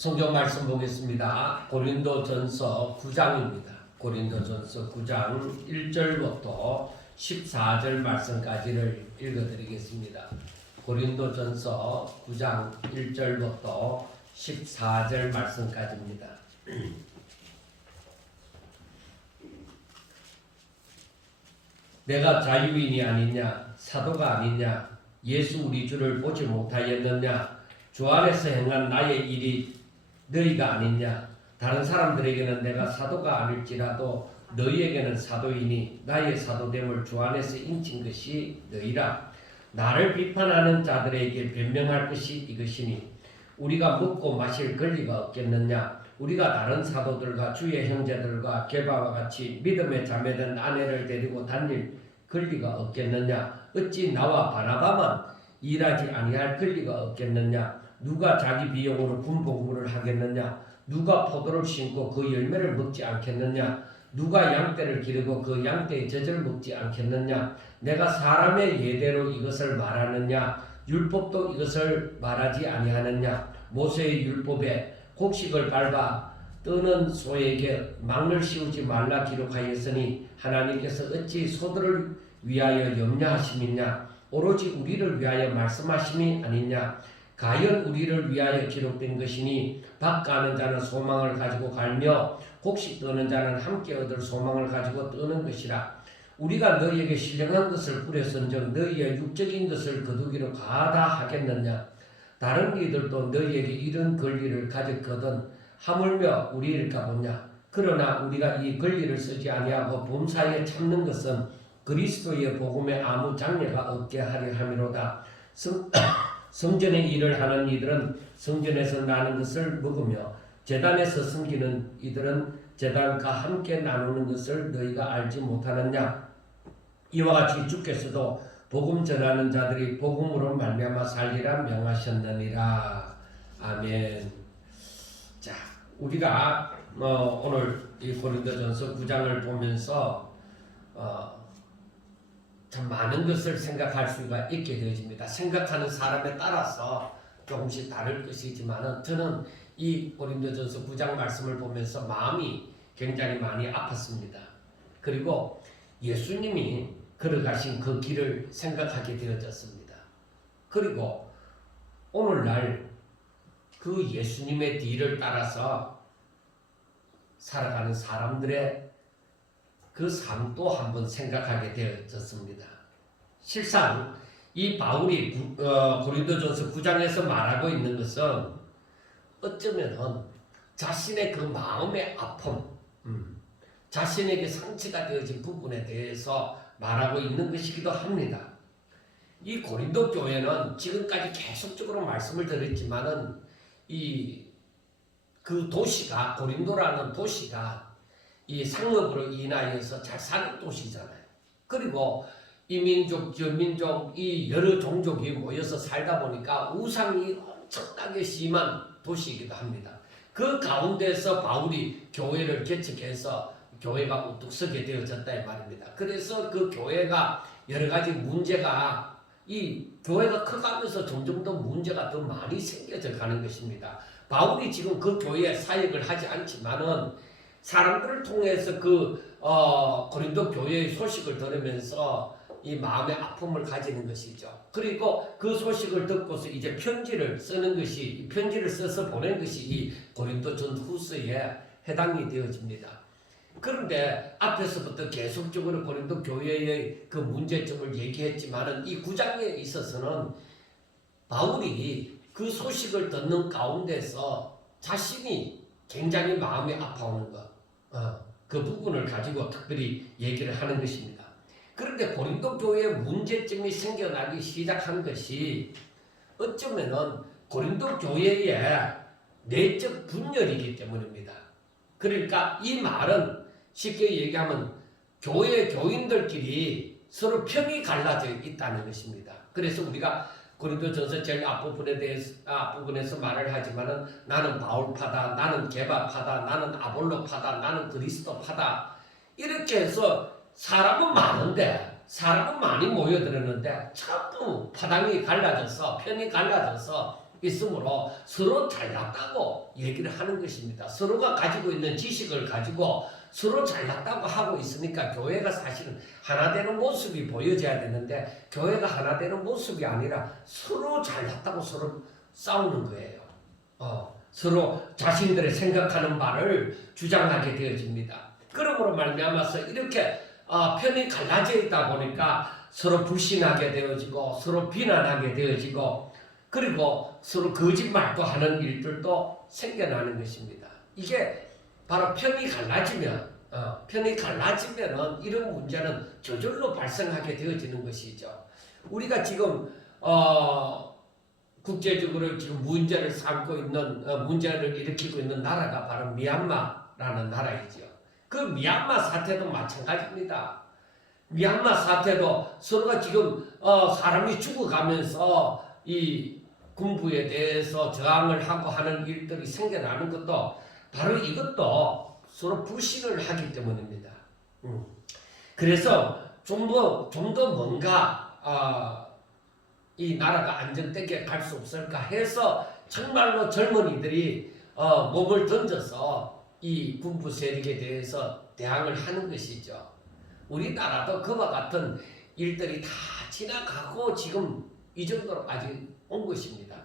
성경 말씀 보겠습니다. 고린도전서 9장입니다. 고린도전서 9장 1절부터 14절 말씀까지를 읽어드리겠습니다. 고린도전서 9장 1절부터 14절 말씀까지입니다. 내가 자유인이 아니냐, 사도가 아니냐, 예수 우리 주를 보지 못하였느냐, 주 안에서 행한 나의 일이 너희가 아니냐. 다른 사람들에게는 내가 사도가 아닐지라도 너희에게는 사도이니 나의 사도됨을 주 안에서 인친 것이 너희라. 나를 비판하는 자들에게 변명할 것이 이것이니 우리가 먹고 마실 권리가 없겠느냐. 우리가 다른 사도들과 주의 형제들과 게바와 같이 믿음의 자매된 아내를 데리고 다닐 권리가 없겠느냐. 어찌 나와 바나바만 일하지 아니할 권리가 없겠느냐. 누가 자기 비용으로 군복무를 하겠느냐. 누가 포도를 심고 그 열매를 먹지 않겠느냐. 누가 양떼를 기르고 그 양떼의 젖을 먹지 않겠느냐. 내가 사람의 예대로 이것을 말하느냐. 율법도 이것을 말하지 아니하느냐. 모세의 율법에 곡식을 밟아 뜨는 소에게 망을 씌우지 말라 기록하였으니 하나님께서 어찌 소들을 위하여 염려하심이냐. 오로지 우리를 위하여 말씀하심이 아니냐. 가연 우리를 위하여 기록된 것이니 밭 가는 자는 소망을 가지고 갈며 곡식 뜨는 자는 함께 얻을 소망을 가지고 뜨는 것이라. 우리가 너희에게 신령한 것을 뿌렸은즉 너희의 육적인 것을 거두기로 가다 하겠느냐. 다른 이들도 너희에게 이런 권리를 가졌거든 하물며 우리일까 보냐. 그러나 우리가 이 권리를 쓰지 아니하고 범사에 참는 것은 그리스도의 복음에 아무 장애가 없게 하려 함이로다. 성전의 일을 하는 이들은 성전에서 나는 것을 먹으며 제단에서 섬기는 이들은 제단과 함께 나누는 것을 너희가 알지 못하느냐. 이와 같이 주께서도 복음 전하는 자들이 복음으로 말미암아 살리라 명하셨느니라. 아멘. 자, 우리가 오늘 이 고린도전서 9장을 보면서 참 많은 것을 생각할 수가 있게 되어집니다. 생각하는 사람에 따라서 조금씩 다를 것이지만 저는 이 고린도전서 9장 말씀을 보면서 마음이 굉장히 많이 아팠습니다. 그리고 예수님이 걸어가신 그 길을 생각하게 되어졌습니다. 그리고 오늘날 그 예수님의 뒤를 따라서 살아가는 사람들의 그 삶도 한번 생각하게 되어졌습니다. 실상 이 바울이 고린도전서 9장에서 말하고 있는 것은 어쩌면 자신의 그 마음의 아픔, 자신에게 상처가 되어진 부분에 대해서 말하고 있는 것이기도 합니다. 이 고린도 교회는 지금까지 계속적으로 말씀을 드렸지만은 그 도시가 고린도라는 도시가 이 상업으로 인하여서 잘 사는 도시잖아요. 그리고 이 민족, 저 민족, 이 여러 종족이 모여서 살다 보니까 우상이 엄청나게 심한 도시이기도 합니다. 그 가운데서 바울이 교회를 개척해서 교회가 우뚝 서게 되어졌다 이 말입니다. 그래서 그 교회가 여러 가지 문제가 이 교회가 커가면서 점점 더 문제가 더 많이 생겨져 가는 것입니다. 바울이 지금 그 교회에 사역을 하지 않지만은 사람들을 통해서 고린도 교회의 소식을 들으면서 이 마음의 아픔을 가지는 것이죠. 그리고 그 소식을 듣고서 이제 편지를 쓰는 것이, 편지를 써서 보낸 것이 이 고린도 전후서에 해당이 되어집니다. 그런데 앞에서부터 계속적으로 고린도 교회의 그 문제점을 얘기했지만은 이 9장에 있어서는 바울이 그 소식을 듣는 가운데서 자신이 굉장히 마음이 아파오는 것, 그 부분을 가지고 특별히 얘기를 하는 것입니다. 그런데 고린도 교회에 문제점이 생겨나기 시작한 것이 어쩌면은 고린도 교회의 내적 분열이기 때문입니다. 그러니까 이 말은 쉽게 얘기하면 교회 교인들끼리 서로 편이 갈라져 있다는 것입니다. 그래서 우리가 고린도전서 제일 앞부분에서 말을 하지만은 나는 바울파다, 나는 게바파다, 나는 아볼로파다, 나는 그리스도파다 이렇게 해서 사람은 많은데 사람은 많이 모여들었는데 전부 파당이 갈라져서 편이 갈라져서 있으므로 서로 잘났다고 얘기를 하는 것입니다. 서로가 가지고 있는 지식을 가지고 서로 잘났다고 하고 있으니까 교회가 사실은 하나 되는 모습이 보여져야 되는데 교회가 하나 되는 모습이 아니라 서로 잘났다고 서로 싸우는 거예요. 서로 자신들의 생각하는 바를 주장하게 되어집니다. 그러므로 말미암아서 이렇게 편이 갈라져 있다 보니까 서로 불신하게 되어지고 서로 비난하게 되어지고 그리고 서로 거짓말도 하는 일들도 생겨나는 것입니다. 이게 바로 편이 갈라지면은 이런 문제는 저절로 발생하게 되어지는 것이죠. 우리가 지금 국제적으로 지금 문제를 삼고 있는 문제를 일으키고 있는 나라가 바로 미얀마라는 나라이죠. 그 미얀마 사태도 마찬가지입니다. 미얀마 사태도 서로가 지금 사람이 죽어가면서 이 군부에 대해서 저항을 하고 하는 일들이 생겨나는 것도 바로 이것도 서로 불신을 하기 때문입니다. 그래서 좀 더 뭔가 이 나라가 안정되게 갈 수 없을까 해서 정말로 젊은이들이 몸을 던져서 이 군부 세력에 대해서 대항을 하는 것이죠. 우리나라도 그와 같은 일들이 다 지나가고 지금 이 정도로까지 온 것입니다.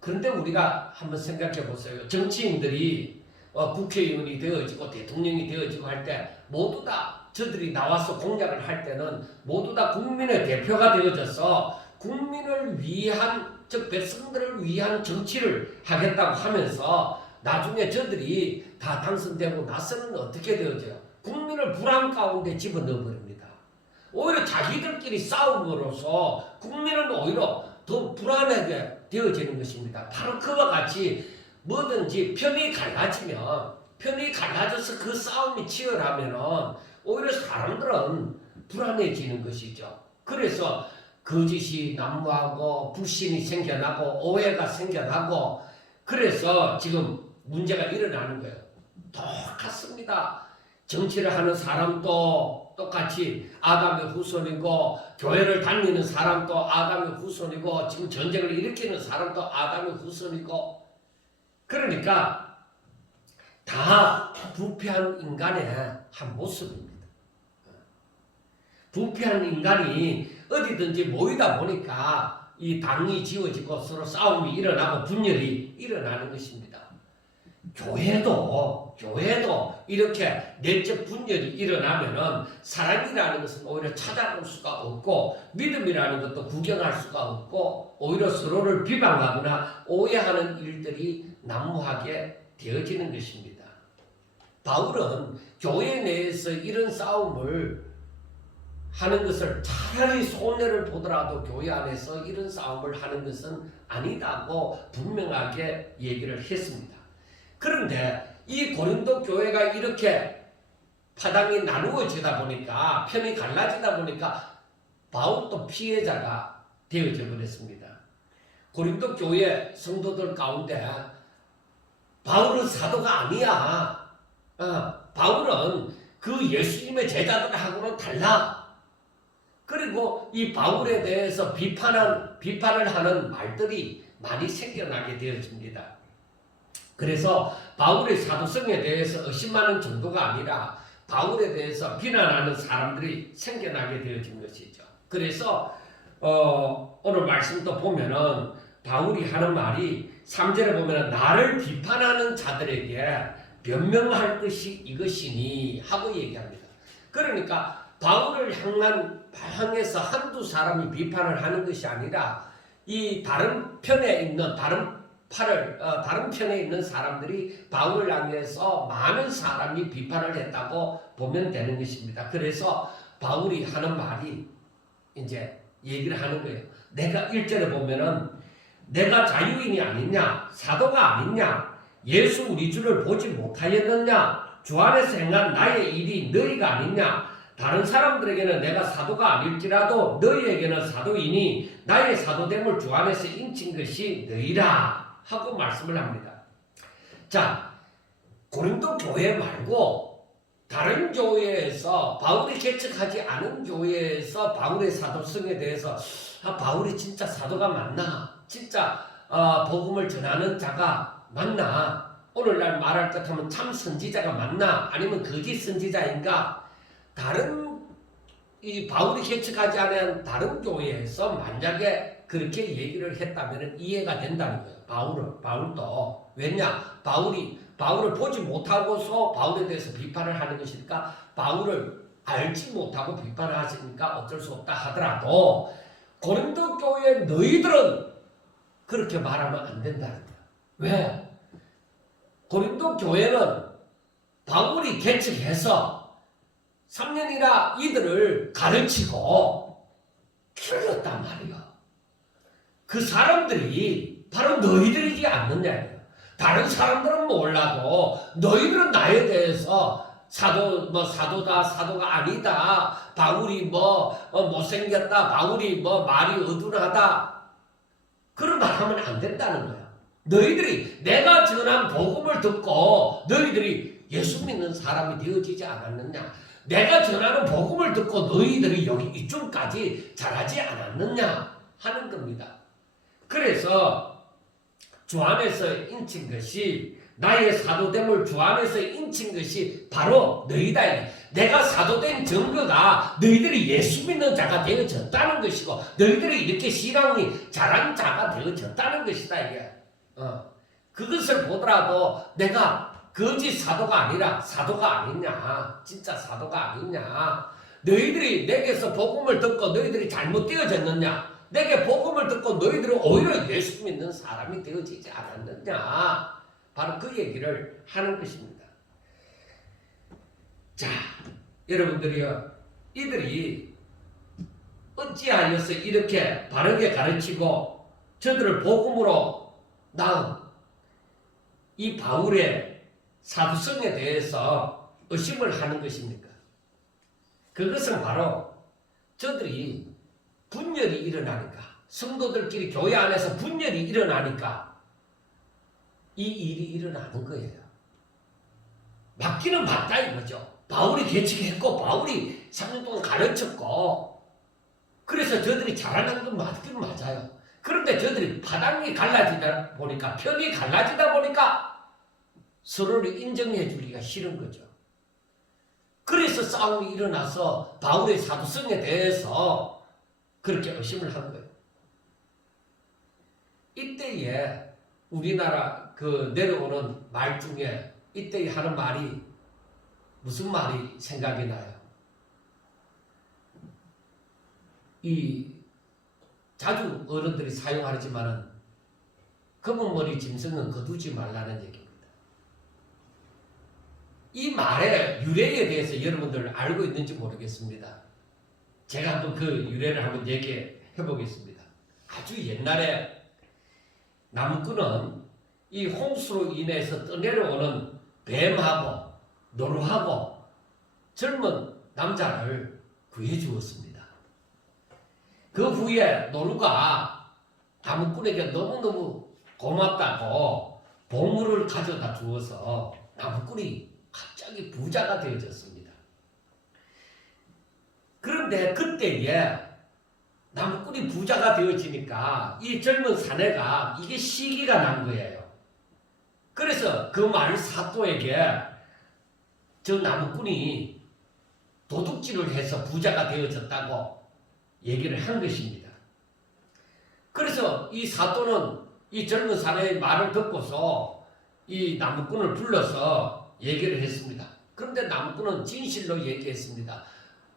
그런데 우리가 한번 생각해 보세요. 정치인들이 국회의원이 되어지고 대통령이 되어지고 할 때 모두 다 저들이 나와서 공약을 할 때는 모두 다 국민의 대표가 되어져서 국민을 위한 즉 백성들을 위한 정치를 하겠다고 하면서 나중에 저들이 다 당선되고 나서는 어떻게 되어져요? 국민을 불안 가운데 집어넣어 버립니다. 오히려 자기들끼리 싸움으로써 국민은 오히려 더 불안하게 되어지는 것입니다. 바로 그와 같이 뭐든지 편이 갈라져서 그 싸움이 치열하면은 오히려 사람들은 불안해지는 것이죠. 그래서 거짓이 난무하고 불신이 생겨나고 오해가 생겨나고 그래서 지금 문제가 일어나는 거예요. 똑같습니다. 정치를 하는 사람도 똑같이 아담의 후손이고 교회를 다니는 사람도 아담의 후손이고 지금 전쟁을 일으키는 사람도 아담의 후손이고 그러니까 다 부패한 인간의 한 모습입니다. 부패한 인간이 어디든지 모이다 보니까 이 당이 지어지고 서로 싸움이 일어나고 분열이 일어나는 것입니다. 교회도 이렇게 내적 분열이 일어나면은 사랑이라는 것은 오히려 찾아볼 수가 없고 믿음이라는 것도 구경할 수가 없고 오히려 서로를 비방하거나 오해하는 일들이 난무하게 되어지는 것입니다. 바울은 교회 내에서 이런 싸움을 하는 것을 차라리 손해를 보더라도 교회 안에서 이런 싸움을 하는 것은 아니다고 분명하게 얘기를 했습니다. 그런데 이 고린도 교회가 이렇게 파당이 나누어지다 보니까 편이 갈라지다 보니까 바울도 피해자가 되어져 버렸습니다. 고린도 교회 성도들 가운데 바울은 사도가 아니야. 바울은 그 예수님의 제자들하고는 달라. 그리고 이 바울에 대해서 비판을 하는 말들이 많이 생겨나게 되어집니다. 그래서 바울의 사도성에 대해서 의심하는 정도가 아니라 바울에 대해서 비난하는 사람들이 생겨나게 되어진 것이죠. 그래서 오늘 말씀도 보면은 바울이 하는 말이 3절에 보면은 나를 비판하는 자들에게 변명할 것이 이것이니 하고 얘기합니다. 그러니까 바울을 향해서 한두 사람이 비판을 하는 것이 아니라 이 다른 편에 있는 다른 편에 있는 사람들이 바울을 향해서 많은 사람이 비판을 했다고 보면 되는 것입니다. 그래서 바울이 하는 말이 이제 얘기를 하는 거예요. 내가 1절에 보면은 내가 자유인이 아니냐, 사도가 아니냐, 예수 우리 주를 보지 못하였느냐, 주 안에서 행한 나의 일이 너희가 아니냐, 다른 사람들에게는 내가 사도가 아닐지라도 너희에게는 사도이니 나의 사도됨을 주 안에서 인친 것이 너희라 하고 말씀을 합니다. 자, 고린도 교회 말고 다른 교회에서 바울이 개척하지 않은 교회에서 바울의 사도성에 대해서 바울이 진짜 사도가 맞나? 진짜 복음을 전하는 자가 맞나? 오늘날 말할 것 하면 참 선지자가 맞나 아니면 거짓 선지자인가 다른 이 바울이 개척하지 않은 다른 교회에서 만약에 그렇게 얘기를 했다면 이해가 된다는 거예요. 바울도 왜냐 바울을 보지 못하고서 바울에 대해서 비판을 하는 것이니까 바울을 알지 못하고 비판을 하시니까 어쩔 수 없다 하더라도 고린도 교회 너희들은 그렇게 말하면 안 된다는 거예요. 왜? 고린도 교회는 바울이 개척해서 3년이나 이들을 가르치고 키웠단 말이야. 그 사람들이 바로 너희들이지 않느냐예요. 다른 사람들은 몰라도 너희들은 나에 대해서 사도다 사도가 아니다. 바울이 못생겼다. 바울이 말이 어둔하다. 그런 말 하면 안 된다는 거야. 너희들이 내가 전한 복음을 듣고 너희들이 예수 믿는 사람이 되어지지 않았느냐? 내가 전하는 복음을 듣고 너희들이 여기 이쯤까지 잘하지 않았느냐? 하는 겁니다. 그래서 주 안에서 인친 것이 나의 사도됨을 주 안에서 인친 것이 바로 너희다. 내가 사도된 증거가 너희들이 예수 믿는 자가 되어졌다는 것이고 너희들이 이렇게 신앙이 잘한 자가 되어졌다는 것이다. 이게. 그것을 보더라도 내가 거짓 사도가 아니라 사도가 아니냐, 진짜 사도가 아니냐, 너희들이 내게서 복음을 듣고 너희들이 잘못되어졌느냐, 내게 복음을 듣고 너희들은 오히려 예수 믿는 사람이 되어지지 않았느냐, 바로 그 얘기를 하는 것입니다. 자, 여러분들이요, 이들이 어찌하여서 이렇게 바르게 가르치고 저들을 복음으로 낳은 이 바울의 사도성에 대해서 의심을 하는 것입니까? 그것은 바로 저들이 분열이 일어나니까, 성도들끼리 교회 안에서 분열이 일어나니까 이 일이 일어나는 거예요. 맞기는 맞다 이거죠. 바울이 개척했고 바울이 3년 동안 가르쳤고 그래서 저들이 잘하는 건 맞긴 맞아요. 그런데 저들이 파당이 갈라지다 보니까, 편이 갈라지다 보니까 서로를 인정해 주기가 싫은 거죠. 그래서 싸움이 일어나서 바울의 사도성에 대해서 그렇게 의심을 한 거예요. 이때에 우리나라 내려오는 말 중에 이때 하는 말이 무슨 말이 생각이 나요? 자주 어른들이 사용하지만은 검은 머리 짐승은 거두지 말라는 얘기입니다. 이 말의 유래에 대해서 여러분들 알고 있는지 모르겠습니다. 제가 한번 그 유래를 한번 얘기해 보겠습니다. 아주 옛날에 나무꾼은 이 홍수로 인해서 떠내려오는 뱀하고 노루하고 젊은 남자를 구해 주었습니다. 그 후에 노루가 나무꾼에게 너무너무 고맙다고 보물을 가져다 주어서 나무꾼이 갑자기 부자가 되어졌습니다. 그런데 그때에 나무꾼이 부자가 되어지니까 이 젊은 사내가 이게 시기가 난 거예요. 그래서 그 말 사또에게 저 나무꾼이 도둑질을 해서 부자가 되어졌다고 얘기를 한 것입니다. 그래서 이 사또는 이 젊은 사내의 말을 듣고서 이 나무꾼을 불러서 얘기를 했습니다. 그런데 나무꾼은 진실로 얘기했습니다.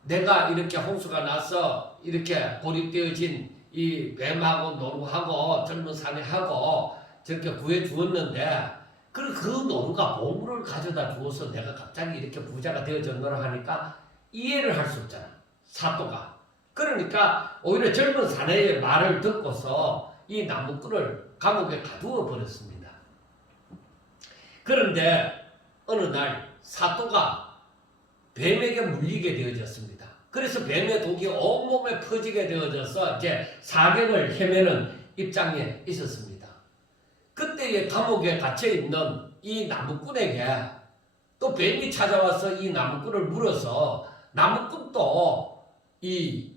내가 이렇게 홍수가 나서 이렇게 고립되어진 이 뱀하고 노루하고 젊은 사내하고 저렇게 구해 주었는데 그 노루가 보물을 가져다 주어서 내가 갑자기 이렇게 부자가 되어졌노라 하니까 이해를 할 수 없잖아, 사또가. 그러니까 오히려 젊은 사내의 말을 듣고서 이 나무꾼을 감옥에 가두어 버렸습니다. 그런데 어느 날 사또가 뱀에게 물리게 되어졌습니다. 그래서 뱀의 독이 온몸에 퍼지게 되어져서 이제 사경을 헤매는 입장에 있었습니다. 그때의 감옥에 갇혀있는 이 나무꾼에게 또 뱀이 찾아와서 이 나무꾼을 물어서 나무꾼도 이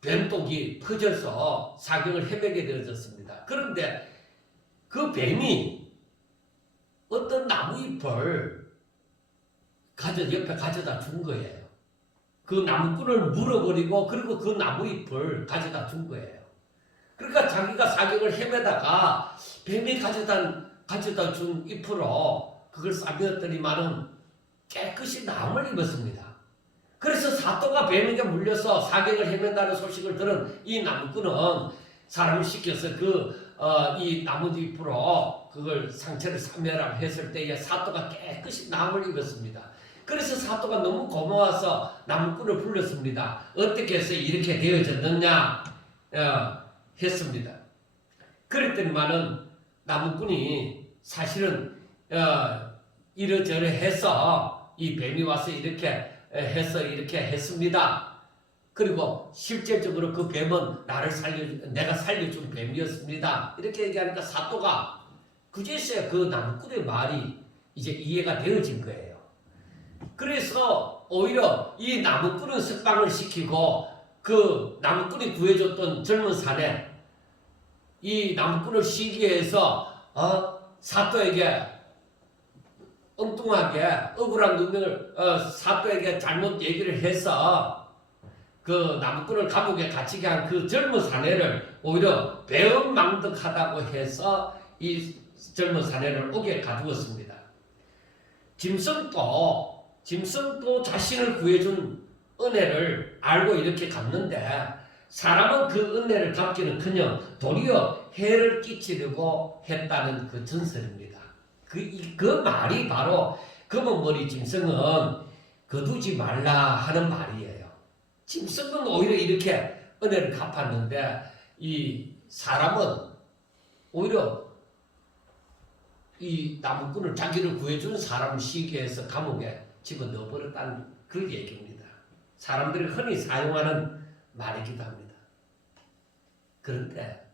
뱀독이 퍼져서 사경을 헤매게 되어졌습니다. 그런데 그 뱀이 나무잎을 옆에 가져다 준 거예요. 그 나무꾼을 물어버리고 그리고 그 나무잎을 가져다 준 거예요. 그러니까 자기가 사경을 헤매다가 뱀이 가져다 준 잎으로 그걸 싸매었더니만은 깨끗이 나음을 입었습니다. 그래서 사또가 뱀에게 물려서 사경을 헤맨다는 소식을 들은 이 나무꾼은 사람을 시켜서 이 나뭇잎으로 그걸 상처를 싸매라고 했을 때에 사또가 깨끗이 나음을 입었습니다. 그래서 사또가 너무 고마워서 나무꾼을 불렀습니다. 어떻게 해서 이렇게 되어졌느냐 했습니다. 그랬더니만은 나무꾼이 사실은 이러저러 해서 이 뱀이 와서 이렇게 해서 이렇게 했습니다. 그리고 실질적으로 그 뱀은 내가 살려준 뱀이었습니다. 이렇게 얘기하니까 사또가 그제서야 그 나무꾼의 말이 이제 이해가 되어진 거예요. 그래서 오히려 이 나무꾼은 석방을 시키고 그 나무꾼이 구해줬던 젊은 사내 이 나무꾼을 시기해서 사또에게 엉뚱하게 억울한 누명을 사또에게 잘못 얘기를 해서 그 나무꾼을 감옥에 갇히게 한 그 젊은 사내를 오히려 배은망덕하다고 해서 이 젊은 사내를 옥에 가두었습니다. 짐승도 자신을 구해준 은혜를 알고 이렇게 갚는데 사람은 그 은혜를 갚기는커녕 도리어 해를 끼치려고 했다는 그 전설입니다. 그 말이 바로 검은머리 짐승은 거두지 말라 하는 말이에요. 짐승은 오히려 이렇게 은혜를 갚았는데 이 사람은 오히려 이 나무꾼을 자기를 구해준 사람을 시기해서 감옥에 집어넣어버렸다는 그 얘기입니다. 사람들이 흔히 사용하는 말이기도 합니다. 그런데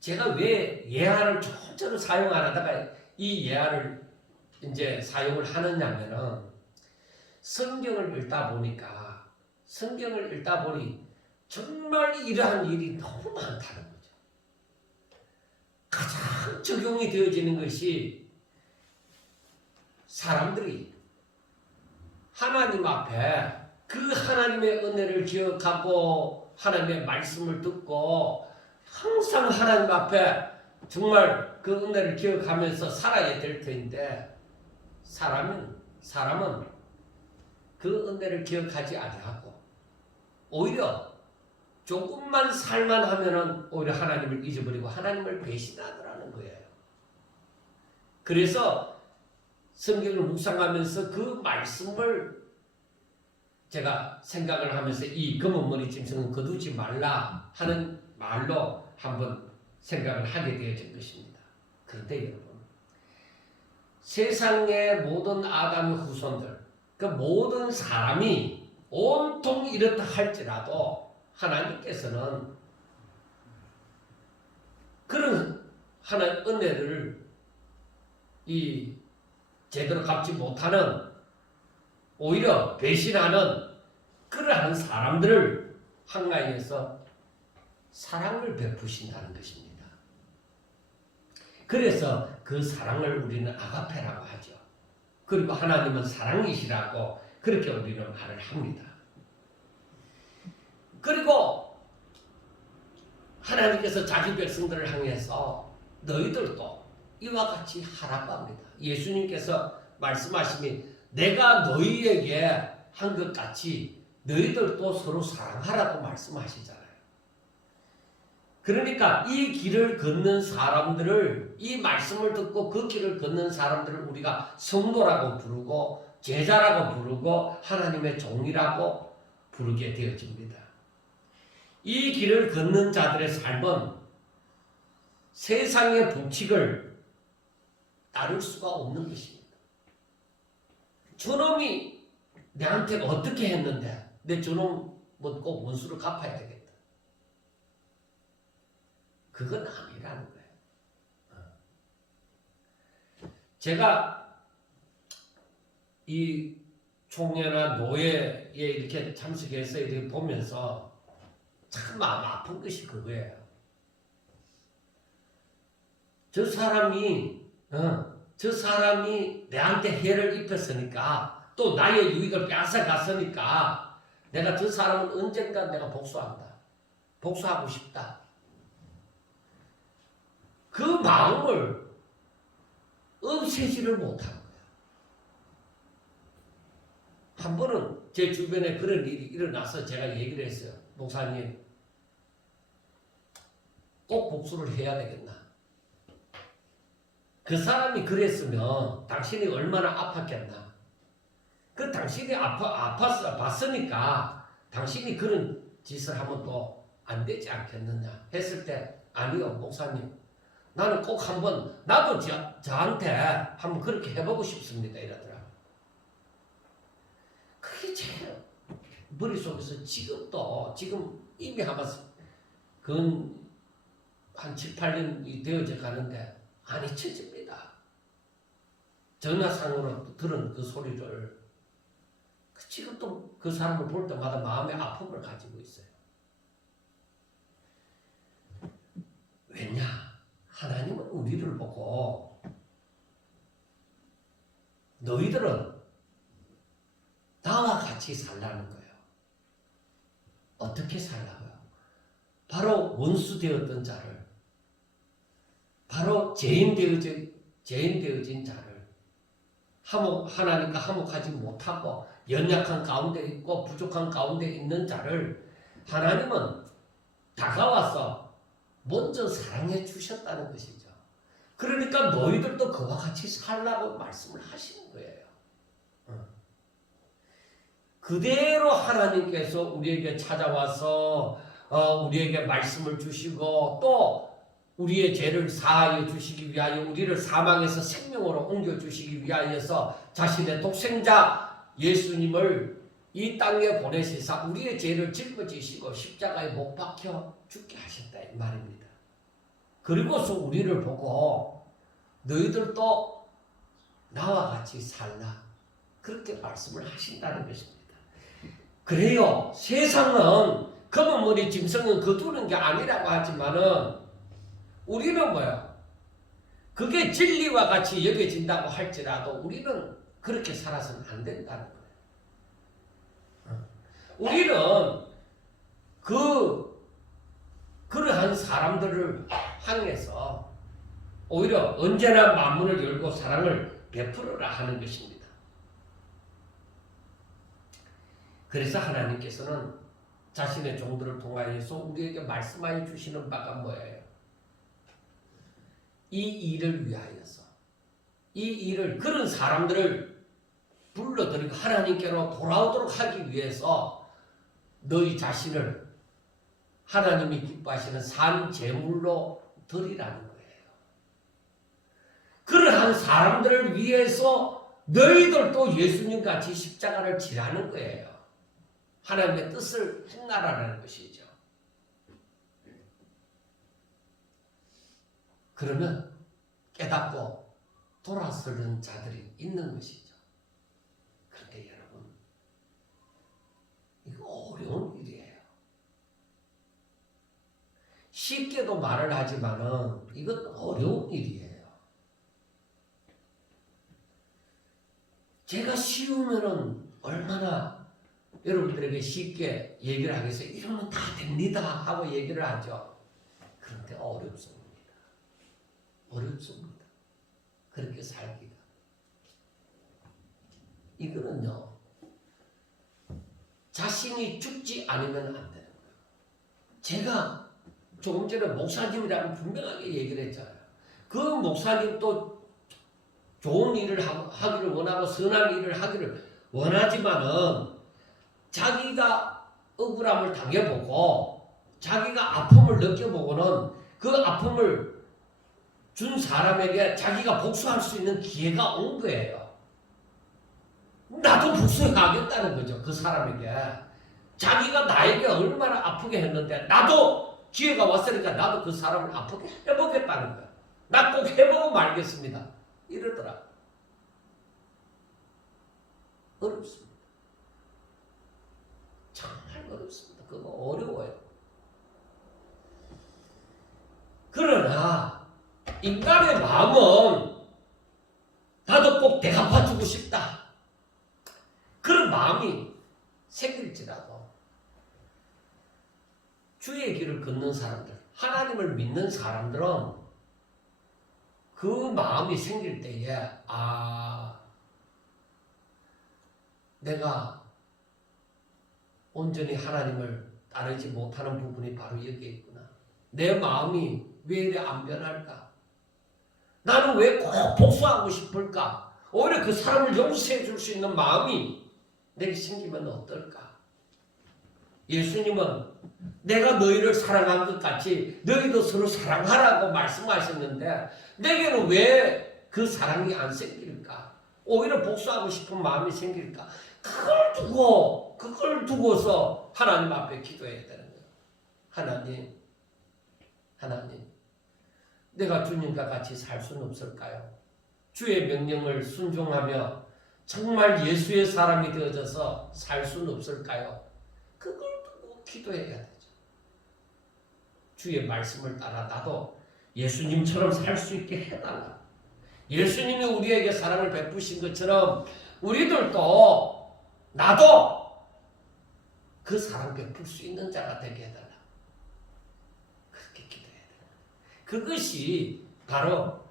제가 왜 예화를 조금처럼 사용 안 하다가 이 예화를 이제 사용을 하느냐면은 성경을 읽다 보니 정말 이러한 일이 너무 많다는 거죠. 가장 적용이 되어지는 것이 사람들이 하나님 앞에 그 하나님의 은혜를 기억하고 하나님의 말씀을 듣고 항상 하나님 앞에 정말 그 은혜를 기억하면서 살아야 될 텐데 사람은 그 은혜를 기억하지 아니하고 오히려 조금만 살만 하면은 오히려 하나님을 잊어버리고 하나님을 배신하더라는 거예요. 그래서 성경을 묵상하면서 그 말씀을 제가 생각을 하면서 이 검은머리 짐승은 거두지 말라 하는 말로 한번 생각을 하게 되어진 것입니다. 그런데 여러분, 세상의 모든 아담의 후손들, 그 모든 사람이 온통 이렇다 할지라도 하나님께서는 그런 하나님의 은혜를 제대로 갚지 못하는 오히려 배신하는 그러한 사람들을 한가위에서 사랑을 베푸신다는 것입니다. 그래서 그 사랑을 우리는 아가페라고 하죠. 그리고 하나님은 사랑이시라고 그렇게 우리는 말을 합니다. 그리고 하나님께서 자기 백성들을 향해서 너희들도 이와 같이 하라고 합니다. 예수님께서 말씀하시니 내가 너희에게 한 것 같이 너희들도 서로 사랑하라고 말씀하시잖아요. 그러니까 이 길을 걷는 사람들을, 이 말씀을 듣고 그 길을 걷는 사람들을 우리가 성도라고 부르고 제자라고 부르고 하나님의 종이라고 부르게 되어집니다. 이 길을 걷는 자들의 삶은 세상의 법칙을 따를 수가 없는 것입니다. 저놈이 내한테 어떻게 했는데 내 저놈은 꼭 원수를 갚아야 되겠다. 그건 아니라는 거예요. 제가 이 총회나 노예에 이렇게 참석해서 이렇게 보면서 참 마음 아픈 것이 그거예요. 저 사람이 저 사람이 내한테 해를 입혔으니까 또 나의 유익을 뺏어갔으니까 내가 저 사람은 언젠가 내가 복수한다. 복수하고 싶다. 그 마음을 없애지를 못한 거예요. 한 번은 제 주변에 그런 일이 일어나서 제가 얘기를 했어요. 목사님, 꼭 복수를 해야 되겠나? 그 사람이 그랬으면 당신이 얼마나 아팠겠나? 그 당신이 봤으니까 당신이 그런 짓을 하면 또 안 되지 않겠느냐? 했을 때 아니요, 목사님. 나는 꼭 한번 나도 저한테 한번 그렇게 해보고 싶습니다. 이러더라고요. 그게 제 머릿속에서 지금 이미 아마 그건 한 7, 8년이 되어져 가는데 안 잊혀집니다. 전화상으로 들은 그 소리를 지금도 그 사람을 볼 때마다 마음의 아픔을 가지고 있어요. 왜냐? 하나님은 우리를 보고 너희들은 나와 같이 살라는 거예요. 어떻게 살라고요? 바로 원수 되었던 자를, 바로 죄인 되어진 자를 하나님과 화목하지 못하고 연약한 가운데 있고 부족한 가운데 있는 자를 하나님은 다가와서 먼저 사랑해 주셨다는 것이죠. 그러니까 너희들도 그와 같이 살라고 말씀을 하시는 거예요. 그대로 하나님께서 우리에게 찾아와서 우리에게 말씀을 주시고 또 우리의 죄를 사하여 주시기 위하여 우리를 사망에서 생명으로 옮겨주시기 위하여서 자신의 독생자 예수님을 이 땅에 보내시사 우리의 죄를 짊어지시고 십자가에 못 박혀 죽게 하셨다 이 말입니다. 그리고서 우리를 보고 너희들도 나와 같이 살라 그렇게 말씀을 하신다는 것입니다. 그래요. 세상은 검은 머리 짐승은 거두는 게 아니라고 하지만은 우리는 뭐야? 그게 진리와 같이 여겨진다고 할지라도 우리는 그렇게 살아서는 안 된다는 거예요. 우리는 그러한 사람들을 향해서 오히려 언제나 만문을 열고 사랑을 베풀어라 하는 것입니다. 그래서 하나님께서는 자신의 종들을 통하여서 우리에게 말씀하여 주시는 바가 뭐예요? 이 일을 위하여서 이 일을 그런 사람들을 불러들이고 하나님께로 돌아오도록 하기 위해서 너희 자신을 하나님이 기뻐하시는 산 제물로 드리라는 거예요. 그러한 사람들을 위해서 너희들도 예수님같이 십자가를 지라는 거예요. 하나님의 뜻을 행하라는 것이죠. 그러면 깨닫고 돌아서는 자들이 있는 것이죠. 그런데 여러분, 이거 어려운 일이에요. 쉽게도 말을 하지만은 이건 어려운 일이에요. 제가 쉬우면은 얼마나 여러분들에게 쉽게 얘기를 하겠어요. 이러면 다 됩니다 하고 얘기를 하죠. 그런데 어렵습니다. 어렵습니다. 그렇게 살기가. 이거는요, 자신이 죽지 않으면 안 되는 거예요. 제가 조금 전에 목사님이라고 분명하게 얘기를 했잖아요. 그 목사님도 좋은 일을 하기를 원하고 선한 일을 하기를 원하지만은 자기가 억울함을 당해보고 자기가 아픔을 느껴보고는 그 아픔을 준 사람에게 자기가 복수할 수 있는 기회가 온 거예요. 나도 복수하겠다는 거죠. 그 사람에게. 자기가 나에게 얼마나 아프게 했는데 나도 기회가 왔으니까 나도 그 사람을 아프게 해보겠다는 거야. 나 꼭 해보고 말겠습니다. 이러더라. 어렵습니다. 정말 어렵습니다. 그거 어려워요. 그러나 인간의 마음은 꼭 내가 봐주고 싶다. 그런 마음이 생길지라도 주의 길을 걷는 사람들, 하나님을 믿는 사람들은 그 마음이 생길 때에 내가 온전히 하나님을 따르지 못하는 부분이 바로 여기에 있구나. 내 마음이 왜 이래 안 변할까? 나는 왜 꼭 복수하고 싶을까? 오히려 그 사람을 용서해 줄 수 있는 마음이 내게 생기면 어떨까? 예수님은 내가 너희를 사랑한 것 같이 너희도 서로 사랑하라고 말씀하셨는데 내게는 왜 그 사랑이 안 생길까? 오히려 복수하고 싶은 마음이 생길까? 그걸 두고서 하나님 앞에 기도해야 되는 거예요. 하나님, 내가 주님과 같이 살 수는 없을까요? 주의 명령을 순종하며 정말 예수의 사람이 되어져서 살 수는 없을까요? 그걸 두고 기도해야 되죠. 주의 말씀을 따라 나도 예수님처럼 살 수 있게 해달라. 예수님이 우리에게 사랑을 베푸신 것처럼 우리들도 나도 그 사랑 베풀 수 있는 자가 되게 해달라. 그렇게 기도해야 돼요. 그것이 바로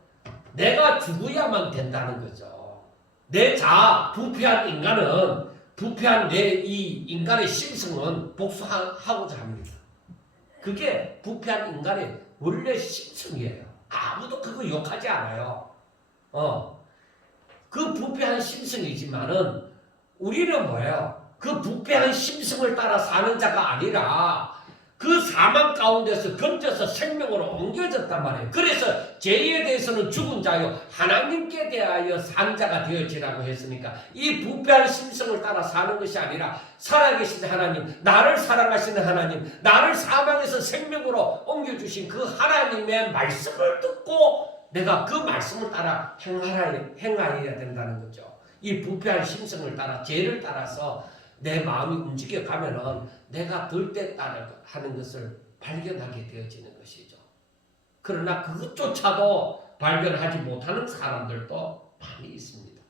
내가 죽어야만 된다는 거죠. 내 자아, 부패한 인간은, 부패한 내 이 인간의 심성은 복수하고자 합니다. 그게 부패한 인간의 원래 심성이에요. 아무도 그거 욕하지 않아요. 그 부패한 심성이지만은 우리는 뭐예요? 그 부패한 심성을 따라 사는 자가 아니라 그 사망 가운데서 건져서 생명으로 옮겨졌단 말이에요. 그래서 죄에 대해서는 죽은 자요 하나님께 대하여 산 자가 되어지라고 했으니까 이 부패한 심성을 따라 사는 것이 아니라 살아계신 하나님, 나를 사랑하시는 하나님, 나를 사망에서 생명으로 옮겨주신 그 하나님의 말씀을 듣고 내가 그 말씀을 따라 행하여야 된다는 거죠. 이 부패한 심성을 따라 죄를 따라서 내 마음이 움직여가면은 내가 덜때 따라 하는 것을 발견하게 되어지는 것이죠. 그러나 그것조차도 발견하지 못하는 사람들도 많이 있습니다.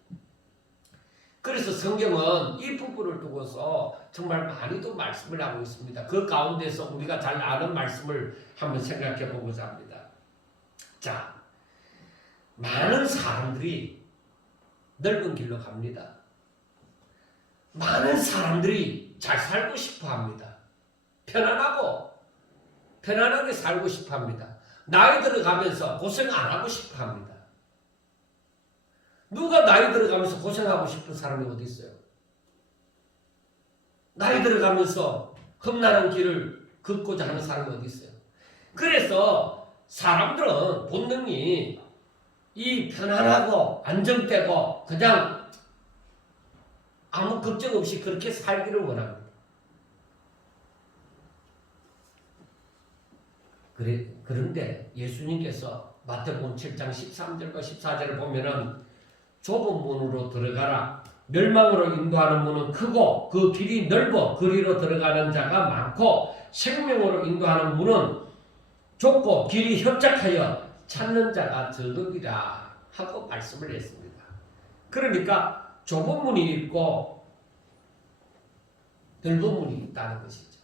그래서 성경은 이 부분을 두고서 정말 많이도 말씀을 하고 있습니다. 그 가운데서 우리가 잘 아는 말씀을 한번 생각해 보고자 합니다. 자, 많은 사람들이 넓은 길로 갑니다. 많은 사람들이 잘 살고 싶어 합니다. 편안하게 살고 싶어 합니다. 나이 들어가면서 고생 안 하고 싶어 합니다. 누가 나이 들어가면서 고생하고 싶은 사람이 어디 있어요? 나이 들어가면서 험난한 길을 걷고자 하는 사람이 어디 있어요? 그래서 사람들은 본능이 이 편안하고 안정되고 그냥 아무 걱정 없이 그렇게 살기를 원합니다. 그런데 예수님께서 마태복음 7장 13절과 14절을 보면은 좁은 문으로 들어가라. 멸망으로 인도하는 문은 크고 그 길이 넓어 그리로 들어가는 자가 많고 생명으로 인도하는 문은 좁고 길이 협착하여 찾는 자가 적으리라 하고 말씀을 했습니다. 그러니까 좁은 문이 있고 넓은 문이 있다는 것이죠.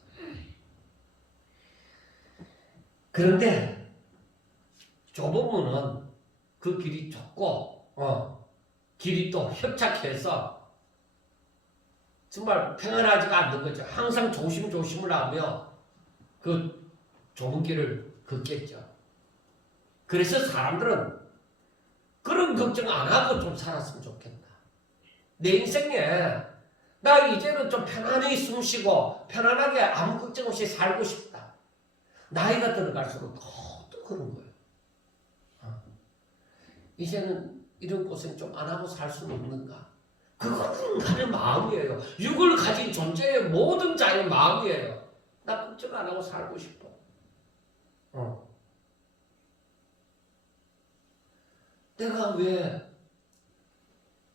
그런데 좁은 문은 그 길이 좁고 길이 또 협착해서 정말 평안하지가 않는 거죠. 항상 조심조심을 하며 그 좁은 길을 걷겠죠. 그래서 사람들은 그런 걱정 안 하고 좀 살았으면 좋겠다. 내 인생에 나 이제는 좀 편안히 숨 쉬고 편안하게 아무 걱정 없이 살고 싶다. 나이가 들어갈수록 더 그런 거예요. 이제는 이런 고생 좀 안 하고 살 수는 없는가? 그건 인간의 마음이에요. 육을 가진 존재의 모든 자의 마음이에요. 나 걱정 안 하고 살고 싶어. 내가 왜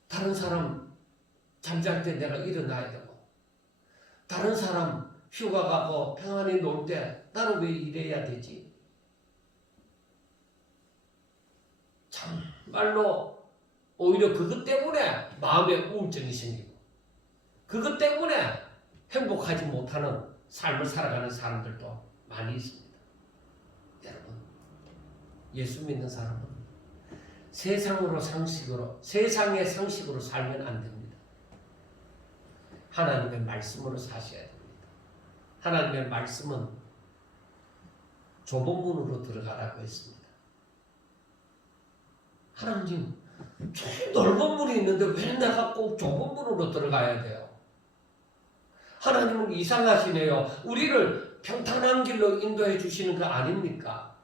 다른 사람 잠잘 때 내가 일어나야 되고 다른 사람 휴가 가고 평안히 놀 때 나는 왜 이래야 되지? 참말로 오히려 그것 때문에 마음에 우울증이 생기고 그것 때문에 행복하지 못하는 삶을 살아가는 사람들도 많이 있습니다. 여러분, 예수 믿는 사람은 세상의 상식으로 살면 안 됩니다. 하나님의 말씀으로 사셔야 됩니다. 하나님의 말씀은 좁은 문으로 들어가라고 했습니다. 하나님, 저 넓은 문이 있는데 왜 내가 꼭 좁은 문으로 들어가야 돼요? 하나님은 이상하시네요. 우리를 평탄한 길로 인도해 주시는 거 아닙니까?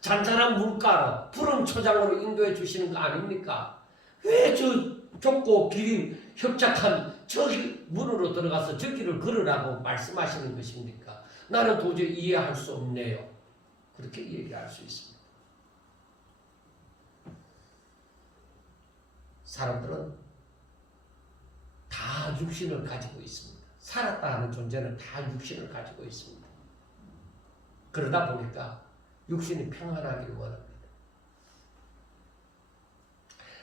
잔잔한 문가로 푸른 초장으로 인도해 주시는 거 아닙니까? 왜 저 좁고 길이 협착한 저 문으로 들어가서 저 길을 걸으라고 말씀하시는 것입니까? 나는 도저히 이해할 수 없네요. 그렇게 얘기할 수 있습니다. 사람들은 다 육신을 가지고 있습니다. 살았다 하는 존재는 다 육신을 가지고 있습니다. 그러다 보니까 육신이 평안하기를 원합니다.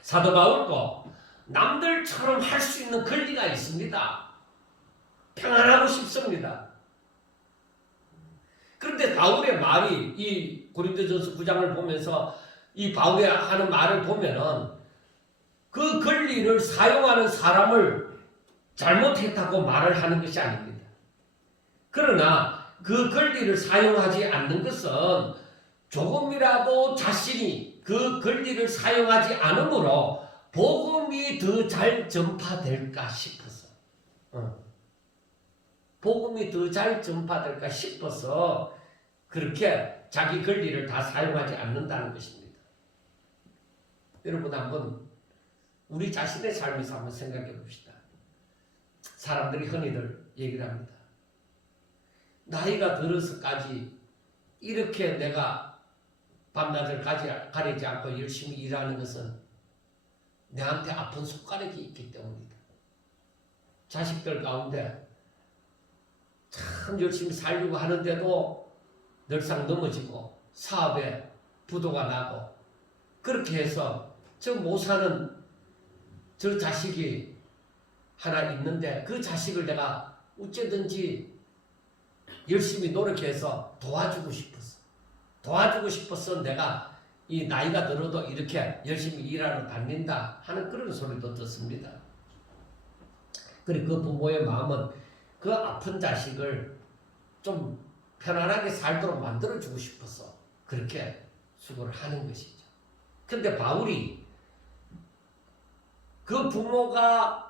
사도 바울도 남들처럼 할 수 있는 권리가 있습니다. 평안하고 싶습니다. 그런데 바울의 말이 이 고린도전서 9장을 보면서 이 바울이 하는 말을 보면은 그 권리를 사용하는 사람을 잘못했다고 말을 하는 것이 아닙니다. 그러나 그 권리를 사용하지 않는 것은 조금이라도 자신이 그 권리를 사용하지 않으므로 복음이 더 잘 전파될까 싶어서 복음이 더 잘 전파될까 싶어서 그렇게 자기 권리를 다 사용하지 않는다는 것입니다. 여러분 한번 우리 자신의 삶에서 한번 생각해 봅시다. 사람들이 흔히들 얘기를 합니다. 나이가 들어서까지 이렇게 내가 밤낮을 가리지 않고 열심히 일하는 것은 내한테 아픈 손가락이 있기 때문이다. 자식들 가운데 참 열심히 살려고 하는데도 늘상 넘어지고 사업에 부도가 나고 그렇게 해서 저 못 사는 저 자식이 하나 있는데 그 자식을 내가 어째든지 열심히 노력해서 도와주고 싶어서 내가 이 나이가 들어도 이렇게 열심히 일하러 다닌다 하는 그런 소리도 듣습니다. 그리고 그 부모의 마음은 그 아픈 자식을 좀 편안하게 살도록 만들어주고 싶어서 그렇게 수고를 하는 것이죠. 근데 바울이 그 부모가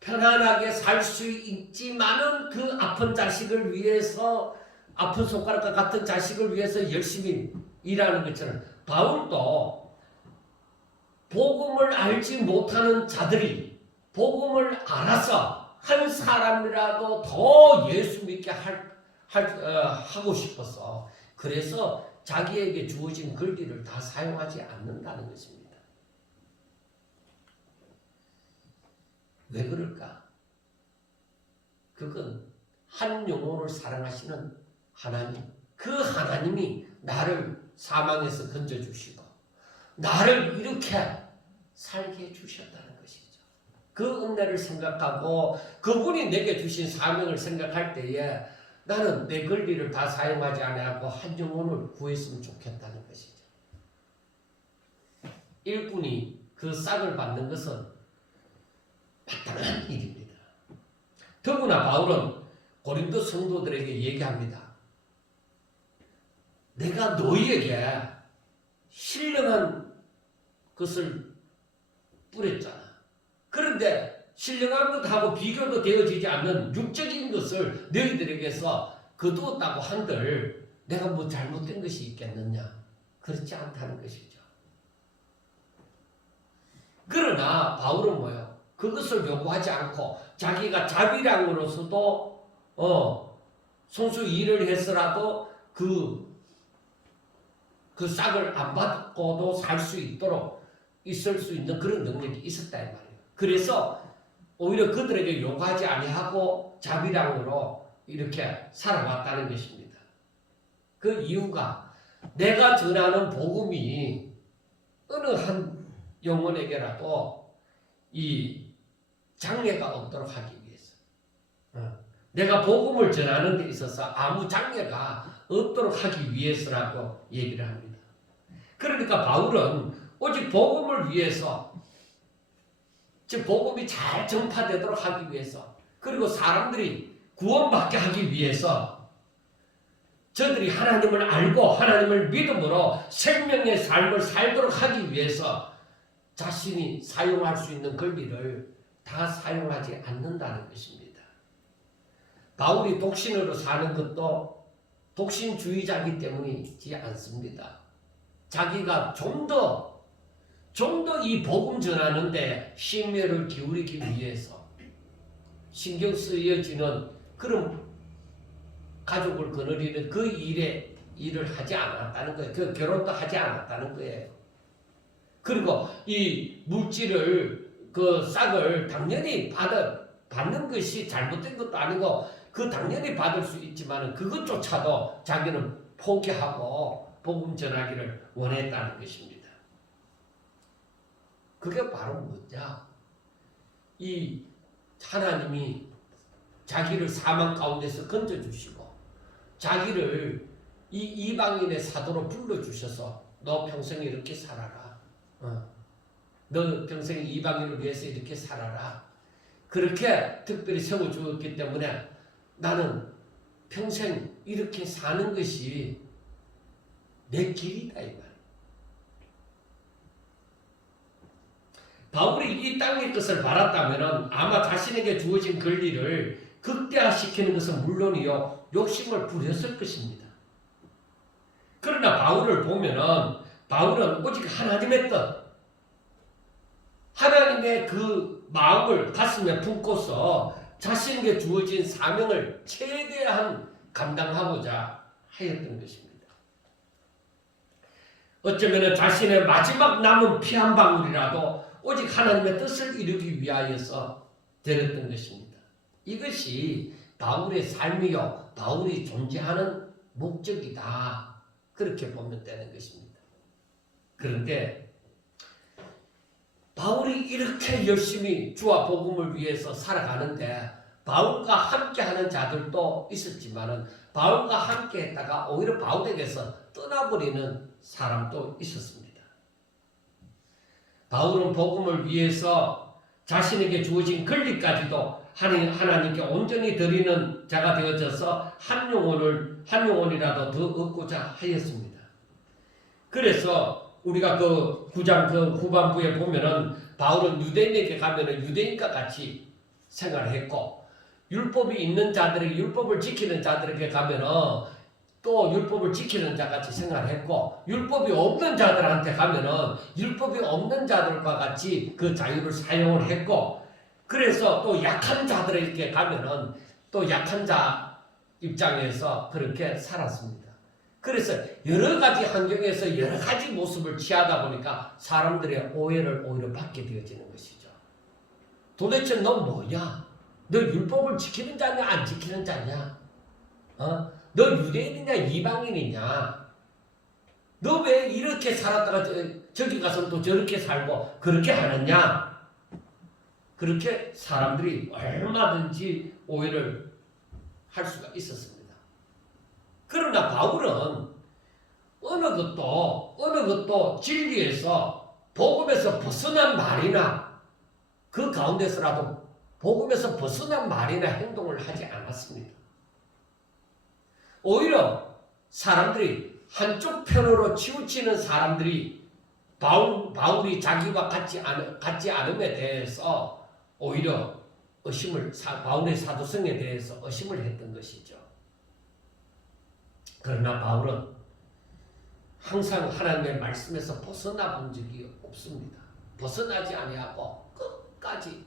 편안하게 살 수 있지만은 그 아픈 자식을 위해서 아픈 손가락과 같은 자식을 위해서 열심히 일하는 것처럼 바울도 복음을 알지 못하는 자들이 복음을 알아서 한 사람이라도 더 예수 믿게 하고 싶어서 그래서 자기에게 주어진 권리를 다 사용하지 않는다는 것입니다. 왜 그럴까? 그건 한 영혼을 사랑하시는 하나님, 그 하나님이 나를 사망에서 건져주시고 나를 이렇게 살게 해주셨다는 것이죠. 그 은혜를 생각하고 그분이 내게 주신 사명을 생각할 때에 나는 내 권리를 다 사용하지 않고 한 영혼을 구했으면 좋겠다는 것이죠. 일꾼이 그 싹을 받는 것은 마땅한 일입니다. 더구나 바울은 고린도 성도들에게 얘기합니다. 내가 너희에게 신령한 것을 뿌렸잖아. 그런데 신령한 것하고 비교도 되어지지 않는 육적인 것을 너희들에게서 거두었다고 한들 내가 뭐 잘못된 것이 있겠느냐? 그렇지 않다는 것이죠. 그러나 바울은 뭐예요? 그것을 요구하지 않고 자기가 자비량으로서도 손수 일을 해서라도 그 싹을 안 받고도 살 수 있도록 있을 수 있는 그런 능력이 있었다 이 말이에요. 그래서 오히려 그들에게 요구하지 아니하고 자비량으로 이렇게 살아왔다는 것입니다. 그 이유가 내가 전하는 복음이 어느 한 영혼에게라도 이 장애가 없도록 하기 위해서. 내가 복음을 전하는 데 있어서 아무 장애가 없도록 하기 위해서라고 얘기를 합니다. 그러니까 바울은 오직 복음을 위해서, 즉 복음이 잘 전파되도록 하기 위해서, 그리고 사람들이 구원받게 하기 위해서 저들이 하나님을 알고 하나님을 믿음으로 생명의 삶을 살도록 하기 위해서 자신이 사용할 수 있는 권리를 다 사용하지 않는다는 것입니다. 바울이 독신으로 사는 것도 독신주의자이기 때문이지 않습니다. 자기가 좀 더 이 복음 전하는데 심혈을 기울이기 위해서 신경 쓰여지는 그런 가족을 거느리는 그 일을 하지 않았다는 거예요. 그 결혼도 하지 않았다는 거예요. 그리고 이 물질을, 그 싹을 당연히 받는 것이 잘못된 것도 아니고 그 당연히 받을 수 있지만 그것조차도 자기는 포기하고 복음 전하기를 원했다는 것입니다. 그게 바로 뭐냐? 이 하나님이 자기를 사망 가운데서 건져주시고 자기를 이 이방인의 사도로 불러주셔서 너 평생 이렇게 살아라. 너 평생 이방인을 위해서 이렇게 살아라. 그렇게 특별히 세워주었기 때문에 나는 평생 이렇게 사는 것이 내 길이다 이 말이야. 바울이 이 땅의 것을 바랐다면 아마 자신에게 주어진 권리를 극대화시키는 것은 물론이요 욕심을 부렸을 것입니다. 그러나 바울을 보면은 바울은 오직 하나님의 뜻, 하나님의 그 마음을 가슴에 품고서 자신에게 주어진 사명을 최대한 감당하고자 하였던 것입니다. 어쩌면 자신의 마지막 남은 피 한 방울이라도 오직 하나님의 뜻을 이루기 위하여서 되었던 것입니다. 이것이 바울의 삶이요 바울이 존재하는 목적이다. 그렇게 보면 되는 것입니다. 그런데 바울이 이렇게 열심히 주와 복음을 위해서 살아가는데 바울과 함께하는 자들도 있었지만 바울과 함께 했다가 오히려 바울에게서 떠나버리는 사람도 있었습니다. 바울은 복음을 위해서 자신에게 주어진 권리까지도 하나님께 온전히 드리는 자가 되어져서 한 영혼이라도 더 얻고자 하였습니다. 그래서 우리가 그 9장 그 후반부에 보면은 바울은 유대인에게 가면은 유대인과 같이 생활했고 율법이 있는 자들에게 율법을 지키는 자들에게 가면은 또 율법을 지키는 자같이 생활했고 율법이 없는 자들한테 가면은 율법이 없는 자들과 같이 그 자유를 사용을 했고 그래서 또 약한 자들에게 가면은 또 약한 자 입장에서 그렇게 살았습니다. 그래서 여러 가지 환경에서 여러 가지 모습을 취하다 보니까 사람들의 오해를 오히려 받게 되어지는 것이죠. 도대체 너 뭐냐? 너 율법을 지키는 자냐 안 지키는 자냐? 너 유대인이냐 이방인이냐? 너 왜 이렇게 살았다가 저기 가서 또 저렇게 살고 그렇게 하느냐? 그렇게 사람들이 얼마든지 오해를 할 수가 있었습니다. 그러나 바울은 어느 것도 진리에서 복음에서 벗어난 말이나 그 가운데서라도 복음에서 벗어난 말이나 행동을 하지 않았습니다. 오히려 사람들이 한쪽 편으로 치우치는 사람들이 바울이 자기와 같지 않음에 대해서 오히려 바울의 사도성에 대해서 의심을 했던 것이죠. 그러나 바울은 항상 하나님의 말씀에서 벗어나 본 적이 없습니다. 벗어나지 아니하고 끝까지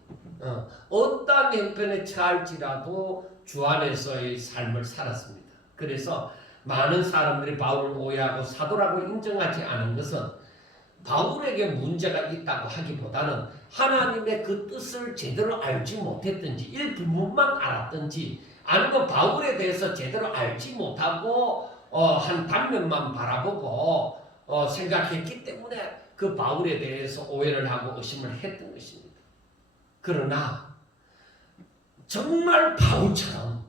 어떠한 형편에 처할지라도 주 안에서의 삶을 살았습니다. 그래서 많은 사람들이 바울을 오해하고 사도라고 인정하지 않은 것은 바울에게 문제가 있다고 하기보다는 하나님의 그 뜻을 제대로 알지 못했든지 일부분만 알았든지 아니면 바울에 대해서 제대로 알지 못하고 한 단면만 바라보고 생각했기 때문에 그 바울에 대해서 오해를 하고 의심을 했던 것입니다. 그러나 정말 바울처럼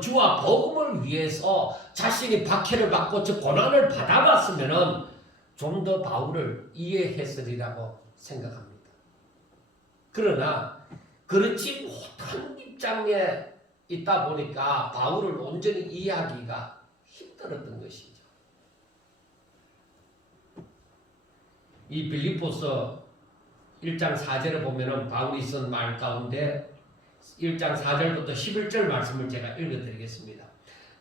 주와 복음을 위해서 자신이 박해를 받고 저 고난을 받아봤으면 좀 더 바울을 이해했으리라고 생각합니다. 그러나 그렇지 못한 입장에 있다 보니까 바울을 온전히 이해하기가 힘들었던 것이죠. 이 빌립보서 1장 4절을 보면은 바울이 쓴 말 가운데 1장 4절부터 11절 말씀을 제가 읽어드리겠습니다.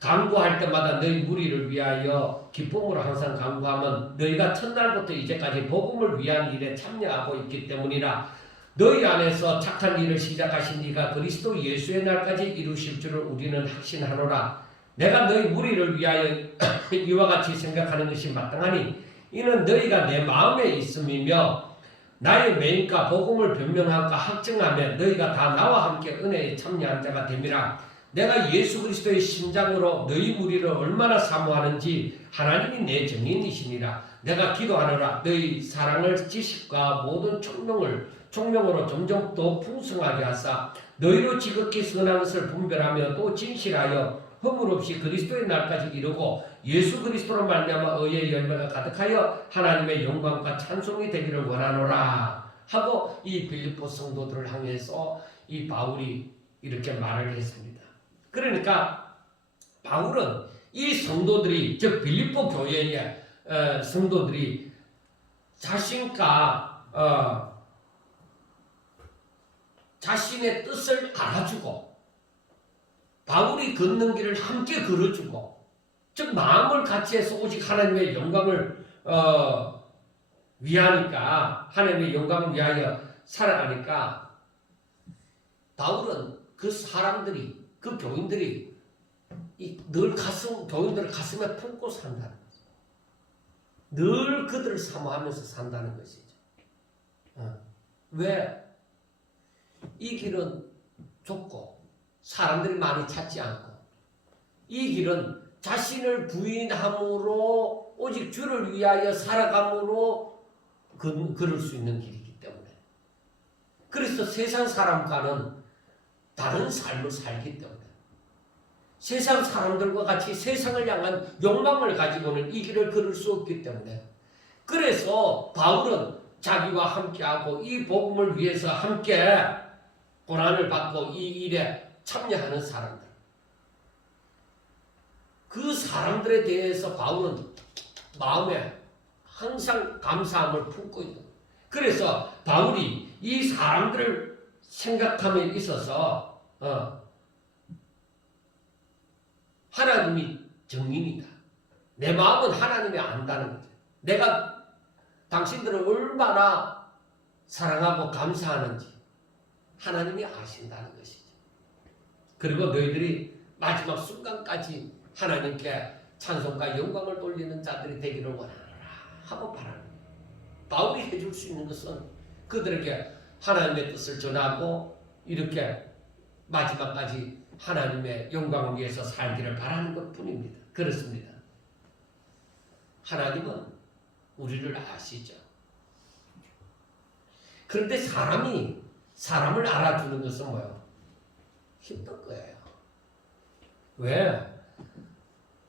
간구할 때마다 너희 무리를 위하여 기쁨으로 항상 간구하면 너희가 첫날부터 이제까지 복음을 위한 일에 참여하고 있기 때문이라. 너희 안에서 착한 일을 시작하신 이가 그리스도 예수의 날까지 이루실 줄을 우리는 확신하노라. 내가 너희 무리를 위하여 이와 같이 생각하는 것이 마땅하니 이는 너희가 내 마음에 있음이며 나의 메인과 복음을 변명할까 확증하며 너희가 다 나와 함께 은혜에 참여한 자가 됨이라. 내가 예수 그리스도의 심장으로 너희 무리를 얼마나 사모하는지 하나님이 내 증인이시니라. 내가 기도하노라. 너희 사랑을 지식과 모든 총명으로 점점 더 풍성하게 하사 너희로 지극히 선한 것을 분별하며 또 진실하여 허물 없이 그리스도의 날까지 이루고 예수 그리스도로 말미암아 의의 열매가 가득하여 하나님의 영광과 찬송이 되기를 원하노라 하고 이 빌립보 성도들을 향해서 이 바울이 이렇게 말을 했습니다. 그러니까 바울은 이 성도들이 즉 빌립보 교회의 성도들이 자신과 자신의 뜻을 알아주고 바울이 걷는 길을 함께 걸어주고 즉 마음을 같이 해서 오직 하나님의 영광을 위하니까 하나님의 영광을 위하여 살아가니까 바울은 그 사람들이 그 교인들이 늘 교인들을 가슴에 품고 산다는 거죠. 늘 그들을 사모하면서 산다는 것이죠. 왜? 이 길은 좁고 사람들이 많이 찾지 않고 이 길은 자신을 부인함으로 오직 주를 위하여 살아감으로 걸을 수 있는 길이기 때문에 그래서 세상 사람과는 다른 삶을 살기 때문에 세상 사람들과 같이 세상을 향한 욕망을 가지고는 이 길을 걸을 수 없기 때문에 그래서 바울은 자기와 함께하고 이 복음을 위해서 함께 고난을 받고 이 일에 참여하는 사람들 그 사람들에 대해서 바울은 마음에 항상 감사함을 품고 있는 거예요. 그래서 바울이 이 사람들을 생각함에 있어서 하나님이 증인이다. 내 마음은 하나님이 안다는 거죠. 내가 당신들을 얼마나 사랑하고 감사하는지 하나님이 아신다는 것이죠. 그리고 너희들이 마지막 순간까지 하나님께 찬송과 영광을 돌리는 자들이 되기를 원하노라 하고 바랍니다. 바울이 해줄 수 있는 것은 그들에게 하나님의 뜻을 전하고 이렇게 마지막까지 하나님의 영광을 위해서 살기를 바라는 것뿐입니다. 그렇습니다. 하나님은 우리를 아시죠. 그런데 사람을 알아주는 것은 뭐예요? 힘들 거예요. 왜?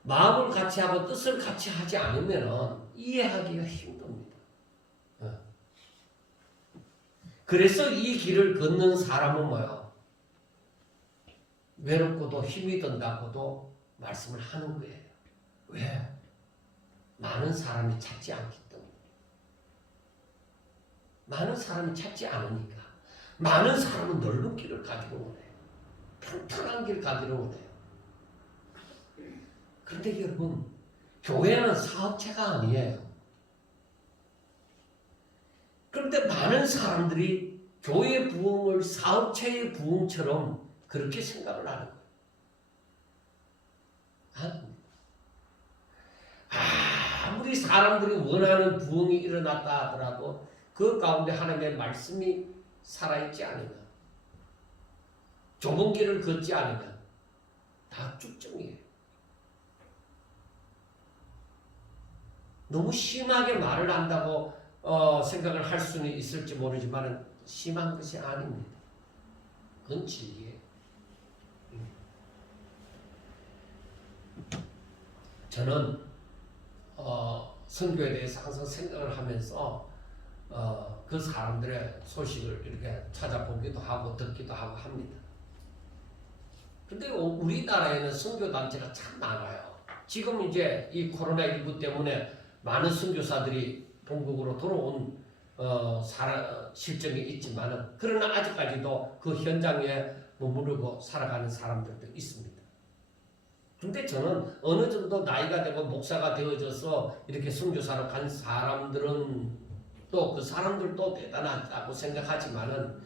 마음을 같이 하고 뜻을 같이 하지 않으면 이해하기가 힘듭니다. 그래서 이 길을 걷는 사람은 뭐예요? 외롭고도 힘이 든다고도 말씀을 하는 거예요. 왜? 많은 사람이 찾지 않기 때문에. 많은 사람이 찾지 않으니까. 많은 사람은 넓은 길을 가지고 원해요. 평탄한 길 가지고 원해요. 그런데 여러분, 교회는 사업체가 아니에요. 그런데 많은 사람들이 교회 부흥을 사업체의 부흥처럼 그렇게 생각을 하는 거예요. 아무리 사람들이 원하는 부흥이 일어났다 하더라도 그 가운데 하나님의 말씀이 살아있지 않으면 좁은 길을 걷지 않으면 다 쭉정이에요. 너무 심하게 말을 한다고 생각을 할 수는 있을지 모르지만 심한 것이 아닙니다. 그건 진리예요. 저는 선교에 대해서 항상 생각을 하면서 그 사람들의 소식을 이렇게 찾아보기도 하고 듣기도 하고 합니다. 근데 우리나라에는 선교단체가 참 많아요. 지금 이제 이 코로나19 때문에 많은 선교사들이 본국으로 돌아온 실정이 있지만은, 그러나 아직까지도 그 현장에 머무르고 살아가는 사람들도 있습니다. 근데 저는 어느 정도 나이가 되고 목사가 되어져서 이렇게 선교사로 간 사람들은 또 그 사람들도 대단하다고 생각하지만은,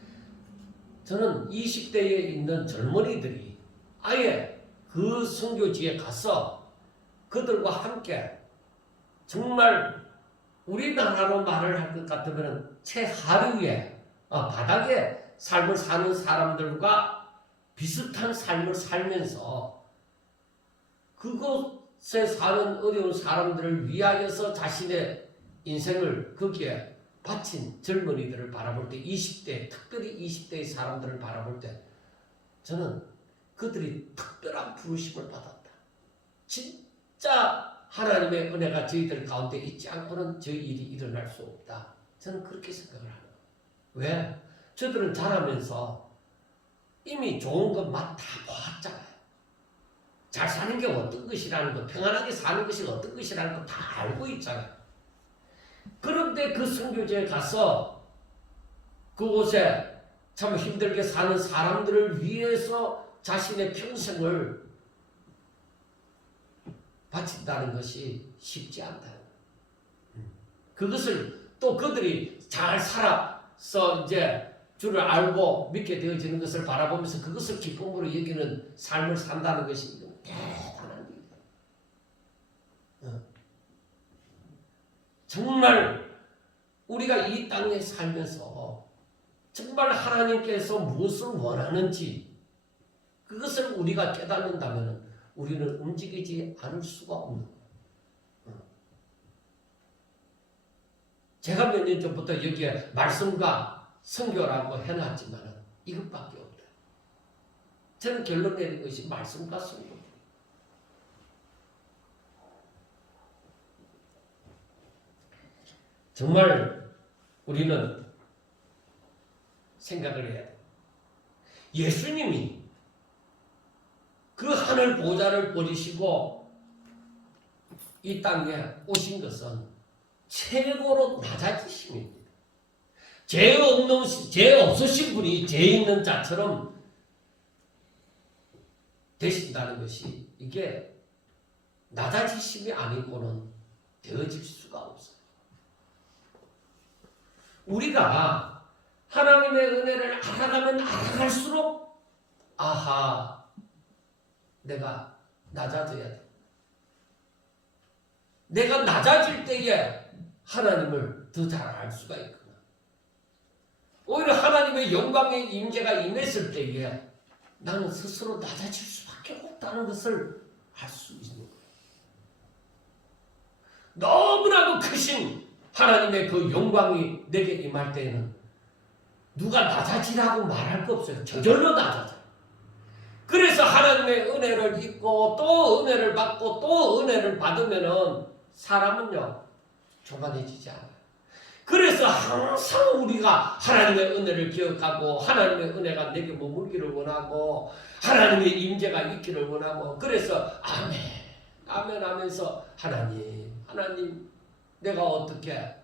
저는 20대에 있는 젊은이들이 아예 그 선교지에 가서 그들과 함께 정말 우리나라로 말을 할 것 같으면 최하류의 바닥에 삶을 사는 사람들과 비슷한 삶을 살면서 그곳에 사는 어려운 사람들을 위하여서 자신의 인생을 거기에 바친 젊은이들을 바라볼 때, 20대, 특별히 20대의 사람들을 바라볼 때 저는 그들이 특별한 부르심을 받았다. 진짜 하나님의 은혜가 저희들 가운데 있지 않고는 저 일이 일어날 수 없다. 저는 그렇게 생각을 합니다. 왜? 저들은 자라면서 이미 좋은 것 맛 다 보았잖아요. 잘 사는 게 어떤 것이라는 것, 평안하게 사는 것이 어떤 것이라는 거 다 알고 있잖아요. 그런데 그 선교지에 가서 그곳에 참 힘들게 사는 사람들을 위해서 자신의 평생을 바친다는 것이 쉽지 않다. 그것을 또 그들이 잘 살아서 이제 주를 알고 믿게 되어지는 것을 바라보면서 그것을 기쁨으로 여기는 삶을 산다는 것이 대단한 일이다. 정말 우리가 이 땅에 살면서 정말 하나님께서 무엇을 원하는지 그것을 우리가 깨닫는다면 우리는 움직이지 않을 수가 없는 거예요. 제가 몇 년 전부터 여기에 말씀과 선교라고 해놨지만 이것밖에 없다. 저는 결론 내린 것이 말씀과 선교. 정말 우리는 생각을 해야 돼. 예수님이 그 하늘 보좌를 버리시고 이 땅에 오신 것은 최고로 낮아지심입니다. 죄 없으신 분이 죄 있는 자처럼 되신다는 것이 이게 낮아지심이 아니고는 되어질 수가 없어요. 우리가 하나님의 은혜를 알아가면 알아갈수록 아하, 내가 낮아져야 돼. 내가 낮아질 때에 하나님을 더 잘 알 수가 있구나. 오히려 하나님의 영광의 임재가 임했을 때에 나는 스스로 낮아질 수밖에 없다는 것을 알 수 있는 거예요. 너무나도 크신 하나님의 그 영광이 내게 임할 때에는 누가 낮아지라고 말할 거 없어요. 저절로 낮아져요. 그래서 하나님의 은혜를 입고 또 은혜를 받고 또 은혜를 받으면은 사람은요 교만해지지 않아요. 그래서 항상 우리가 하나님의 은혜를 기억하고 하나님의 은혜가 내게 머물기를 원하고 하나님의 임재가 있기를 원하고, 그래서 아멘 아멘 하면서 하나님 내가 어떻게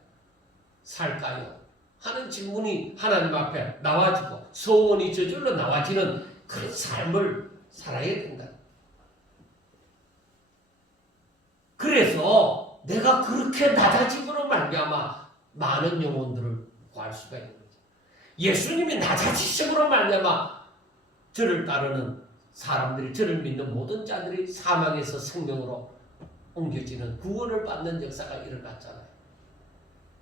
살까요? 하는 질문이 하나님 앞에 나와지고 소원이 저절로 나와지는 그런 삶을 살아야 된다. 그래서 내가 그렇게 낮아짐으로 말미암아 많은 영혼들을 구할 수가 있는 거죠. 예수님이 낮아지심으로 말미암아 저를 따르는 사람들이, 저를 믿는 모든 자들이 사망에서 생명으로 옮겨지는 구원을 받는 역사가 일어났잖아요.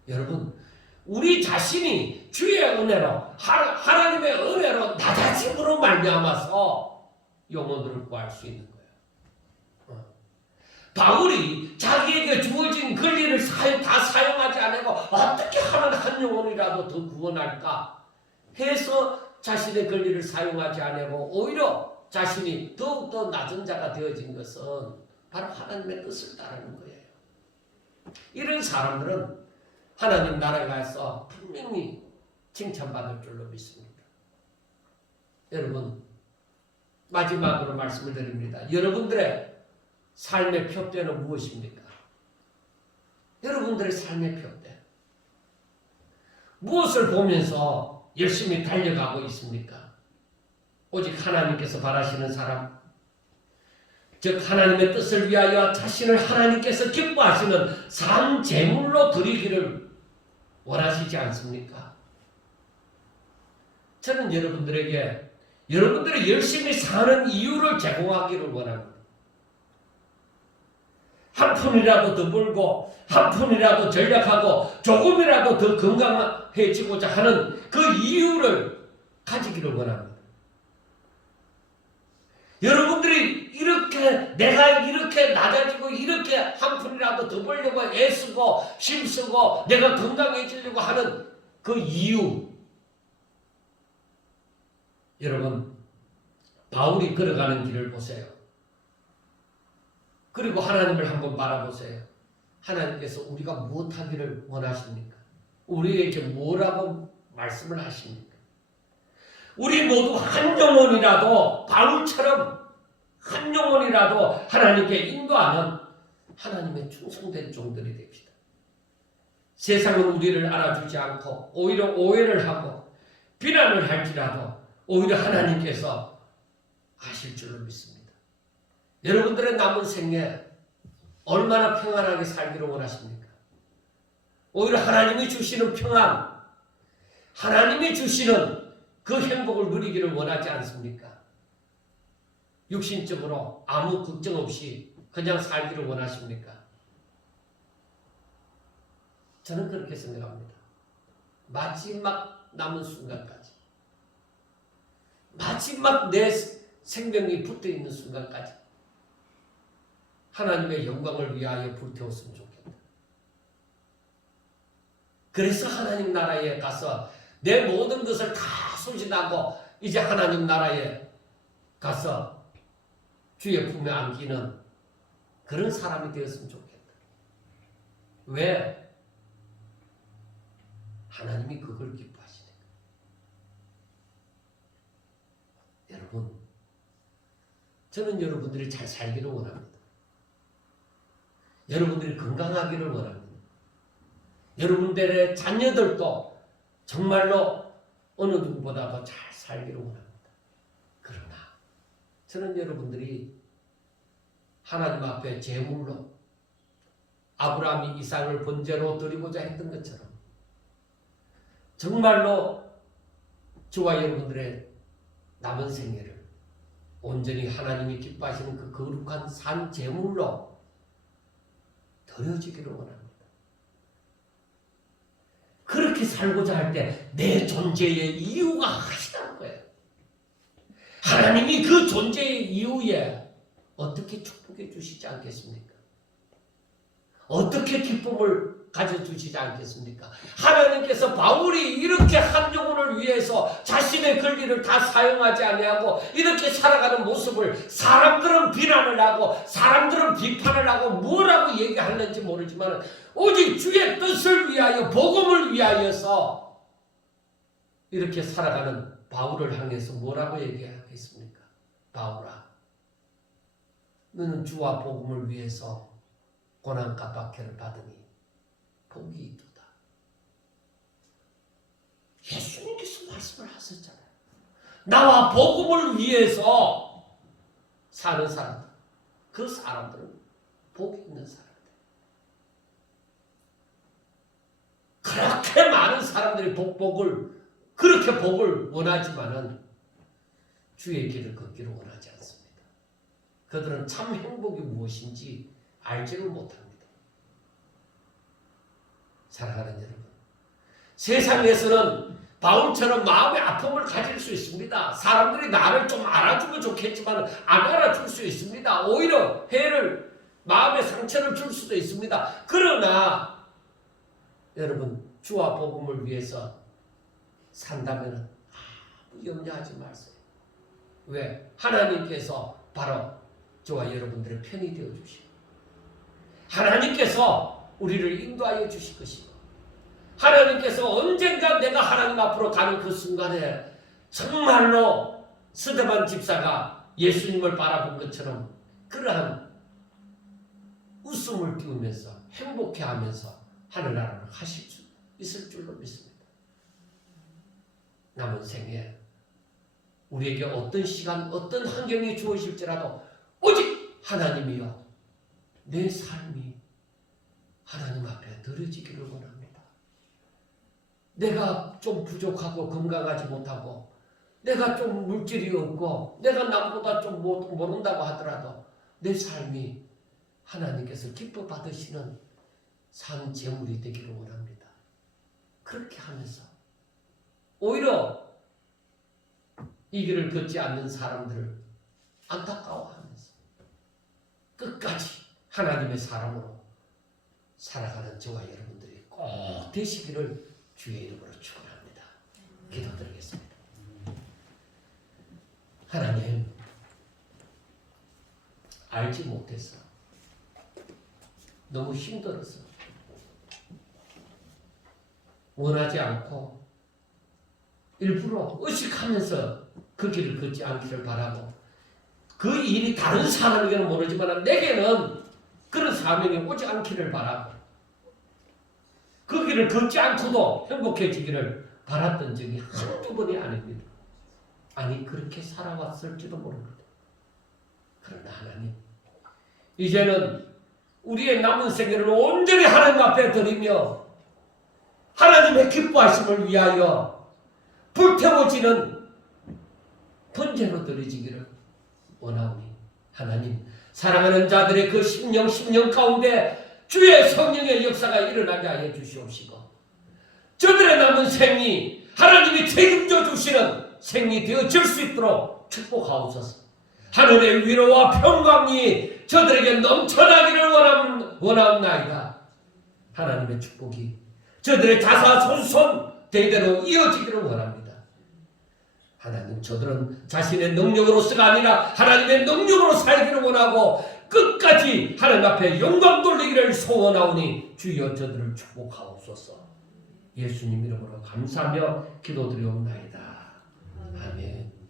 여러분, 우리 자신이 주의 은혜로 하나님의 은혜로 낮아짐으로 말미암아서 영혼들을 구할 수 있는 거예요. 바울이 자기에게 주어진 권리를 다 사용하지 않고 어떻게 하면 한 영혼이라도 더 구원할까 해서 자신의 권리를 사용하지 않고 오히려 자신이 더욱더 낮은 자가 되어진 것은 바로 하나님의 뜻을 따르는 거예요. 이런 사람들은 하나님 나라에 가서 분명히 칭찬받을 줄로 믿습니다. 여러분, 마지막으로 말씀을 드립니다. 여러분들의 삶의 표대는 무엇입니까? 여러분들의 삶의 표대. 무엇을 보면서 열심히 달려가고 있습니까? 오직 하나님께서 바라시는 사람, 즉 하나님의 뜻을 위하여 자신을 하나님께서 기뻐하시는 산 제물로 드리기를 원하시지 않습니까? 저는 여러분들에게 여러분들이 열심히 사는 이유를 제공하기를 원합니다. 한 푼이라도 더 벌고 한 푼이라도 전략하고 조금이라도 더 건강해지고자 하는 그 이유를 가지기를 원합니다. 여러분들이 내가 이렇게 낮아지고 이렇게 한 푼이라도 더 벌려고 애쓰고 힘쓰고 내가 건강해지려고 하는 그 이유, 여러분, 바울이 걸어가는 길을 보세요. 그리고 하나님을 한번 바라보세요. 하나님께서 우리가 무엇하기를 원하십니까? 우리에게 뭐라고 말씀을 하십니까? 우리 모두 한 영혼이라도 바울처럼 한 영혼이라도 하나님께 인도하는 하나님의 충성된 종들이 됩시다. 세상은 우리를 알아주지 않고 오히려 오해를 하고 비난을 할지라도 오히려 하나님께서 아실 줄로 믿습니다. 여러분들의 남은 생애 얼마나 평안하게 살기를 원하십니까? 오히려 하나님이 주시는 평안, 하나님이 주시는 그 행복을 누리기를 원하지 않습니까? 육신적으로 아무 걱정 없이 그냥 살기를 원하십니까? 저는 그렇게 생각합니다. 마지막 남은 순간까지, 마지막 내 생명이 붙어있는 순간까지 하나님의 영광을 위하여 불태웠으면 좋겠다. 그래서 하나님 나라에 가서 내 모든 것을 다 소진하고 이제 하나님 나라에 가서 주의 품에 안기는 그런 사람이 되었으면 좋겠다. 왜? 하나님이 그걸 기뻐하시니까. 여러분, 저는 여러분들이 잘 살기를 원합니다. 여러분들이 건강하기를 원합니다. 여러분들의 자녀들도 정말로 어느 누구보다도 잘 살기를 원합니다. 그러나 저는 여러분들이 하나님 앞에 제물로 아브라함이 이삭을 번제로 드리고자 했던 것처럼 정말로 저와 여러분들의 남은 생애를 온전히 하나님이 기뻐하시는 그 거룩한 산 제물로 드려지기를 원합니다. 그렇게 살고자 할 때 내 존재의 이유가 하시다는 거예요. 하나님이 그 존재의 이유에 어떻게 축복해 주시지 않겠습니까? 어떻게 기쁨을 가져주시지 않겠습니까? 하나님께서 바울이 이렇게 한 영혼을 위해서 자신의 권리를 다 사용하지 아니하고 이렇게 살아가는 모습을 사람들은 비난을 하고 사람들은 비판을 하고 뭐라고 얘기하는지 모르지만 오직 주의 뜻을 위하여 복음을 위하여서 이렇게 살아가는 바울을 향해서 뭐라고 얘기하겠습니까? 바울아, 너는 주와 복음을 위해서 고난과 박해를 받으니 복이 있도다. 예수님께서 말씀을 하셨잖아요. 나와 복음을 위해서 사는 사람들, 그 사람들은 복이 있는 사람들. 그렇게 많은 사람들이 그렇게 복을 원하지만은 주의 길을 걷기를 원하지 않습니다. 그들은 참 행복이 무엇인지 알지를 못합니다. 사랑하는 여러분, 세상에서는 바울처럼 마음의 아픔을 가질 수 있습니다. 사람들이 나를 좀 알아주면 좋겠지만 안 알아줄 수 있습니다. 오히려 해를 마음의 상처를 줄 수도 있습니다. 그러나 여러분 주와 복음을 위해서 산다면 아무 염려하지 마세요. 왜? 하나님께서 바로 저와 여러분들의 편이 되어 주시고 하나님께서 우리를 인도하여 주실 것이고 하나님께서 언젠가 내가 하나님 앞으로 가는 그 순간에 정말로 스데반 집사가 예수님을 바라본 것처럼 그러한 웃음을 띄우면서 행복해하면서 하늘나라를 하실 수 있을 줄로 믿습니다. 남은 생에 우리에게 어떤 시간, 어떤 환경이 주어질지라도 오직 하나님이여 내 삶이 하나님 앞에 드려지기를 원합니다. 내가 좀 부족하고 건강하지 못하고 내가 좀 물질이 없고 내가 남보다 좀 모른다고 하더라도 내 삶이 하나님께서 기뻐 받으시는 산 제물이 되기를 원합니다. 그렇게 하면서 오히려 이 길을 걷지 않는 사람들을 안타까워하면서 끝까지 하나님의 사람으로 살아가는 저와 여러분들이 꼭 되시기를 주의 이름으로 축원합니다. 기도드리겠습니다. 하나님, 알지 못해서 너무 힘들어서 원하지 않고 일부러 의식하면서 그 길을 걷지 않기를 바라고 그 일이 다른 사람에게는 모르지만 내게는 그런 사명이 오지 않기를 바라고 그 길을 걷지 않고도 행복해지기를 바랐던 적이 한두 번이 아닙니다. 아니 그렇게 살아왔을지도 모릅니다. 그러나 하나님 이제는 우리의 남은 생애를 온전히 하나님 앞에 드리며 하나님의 기뻐하심을 위하여 불태워지는 번제로 드려지기를 원하오니 하나님 사랑하는 자들의 그 심령 가운데 주의 성령의 역사가 일어나게 하여 주시옵시고 저들의 남은 생이 하나님이 책임져 주시는 생이 되어질 수 있도록 축복하옵소서. 하늘의 위로와 평강이 저들에게 넘쳐나기를 원하옵나이다. 하나님의 축복이 저들의 자사손손 대대로 이어지기를 원합니다. 하나님 저들은 자신의 능력으로서가 아니라 하나님의 능력으로 살기를 원하고 끝까지 하나님 앞에 영광 돌리기를 소원하오니 주여 저들을 축복하옵소서. 예수님 이름으로 감사하며 기도드리옵나이다. 아멘.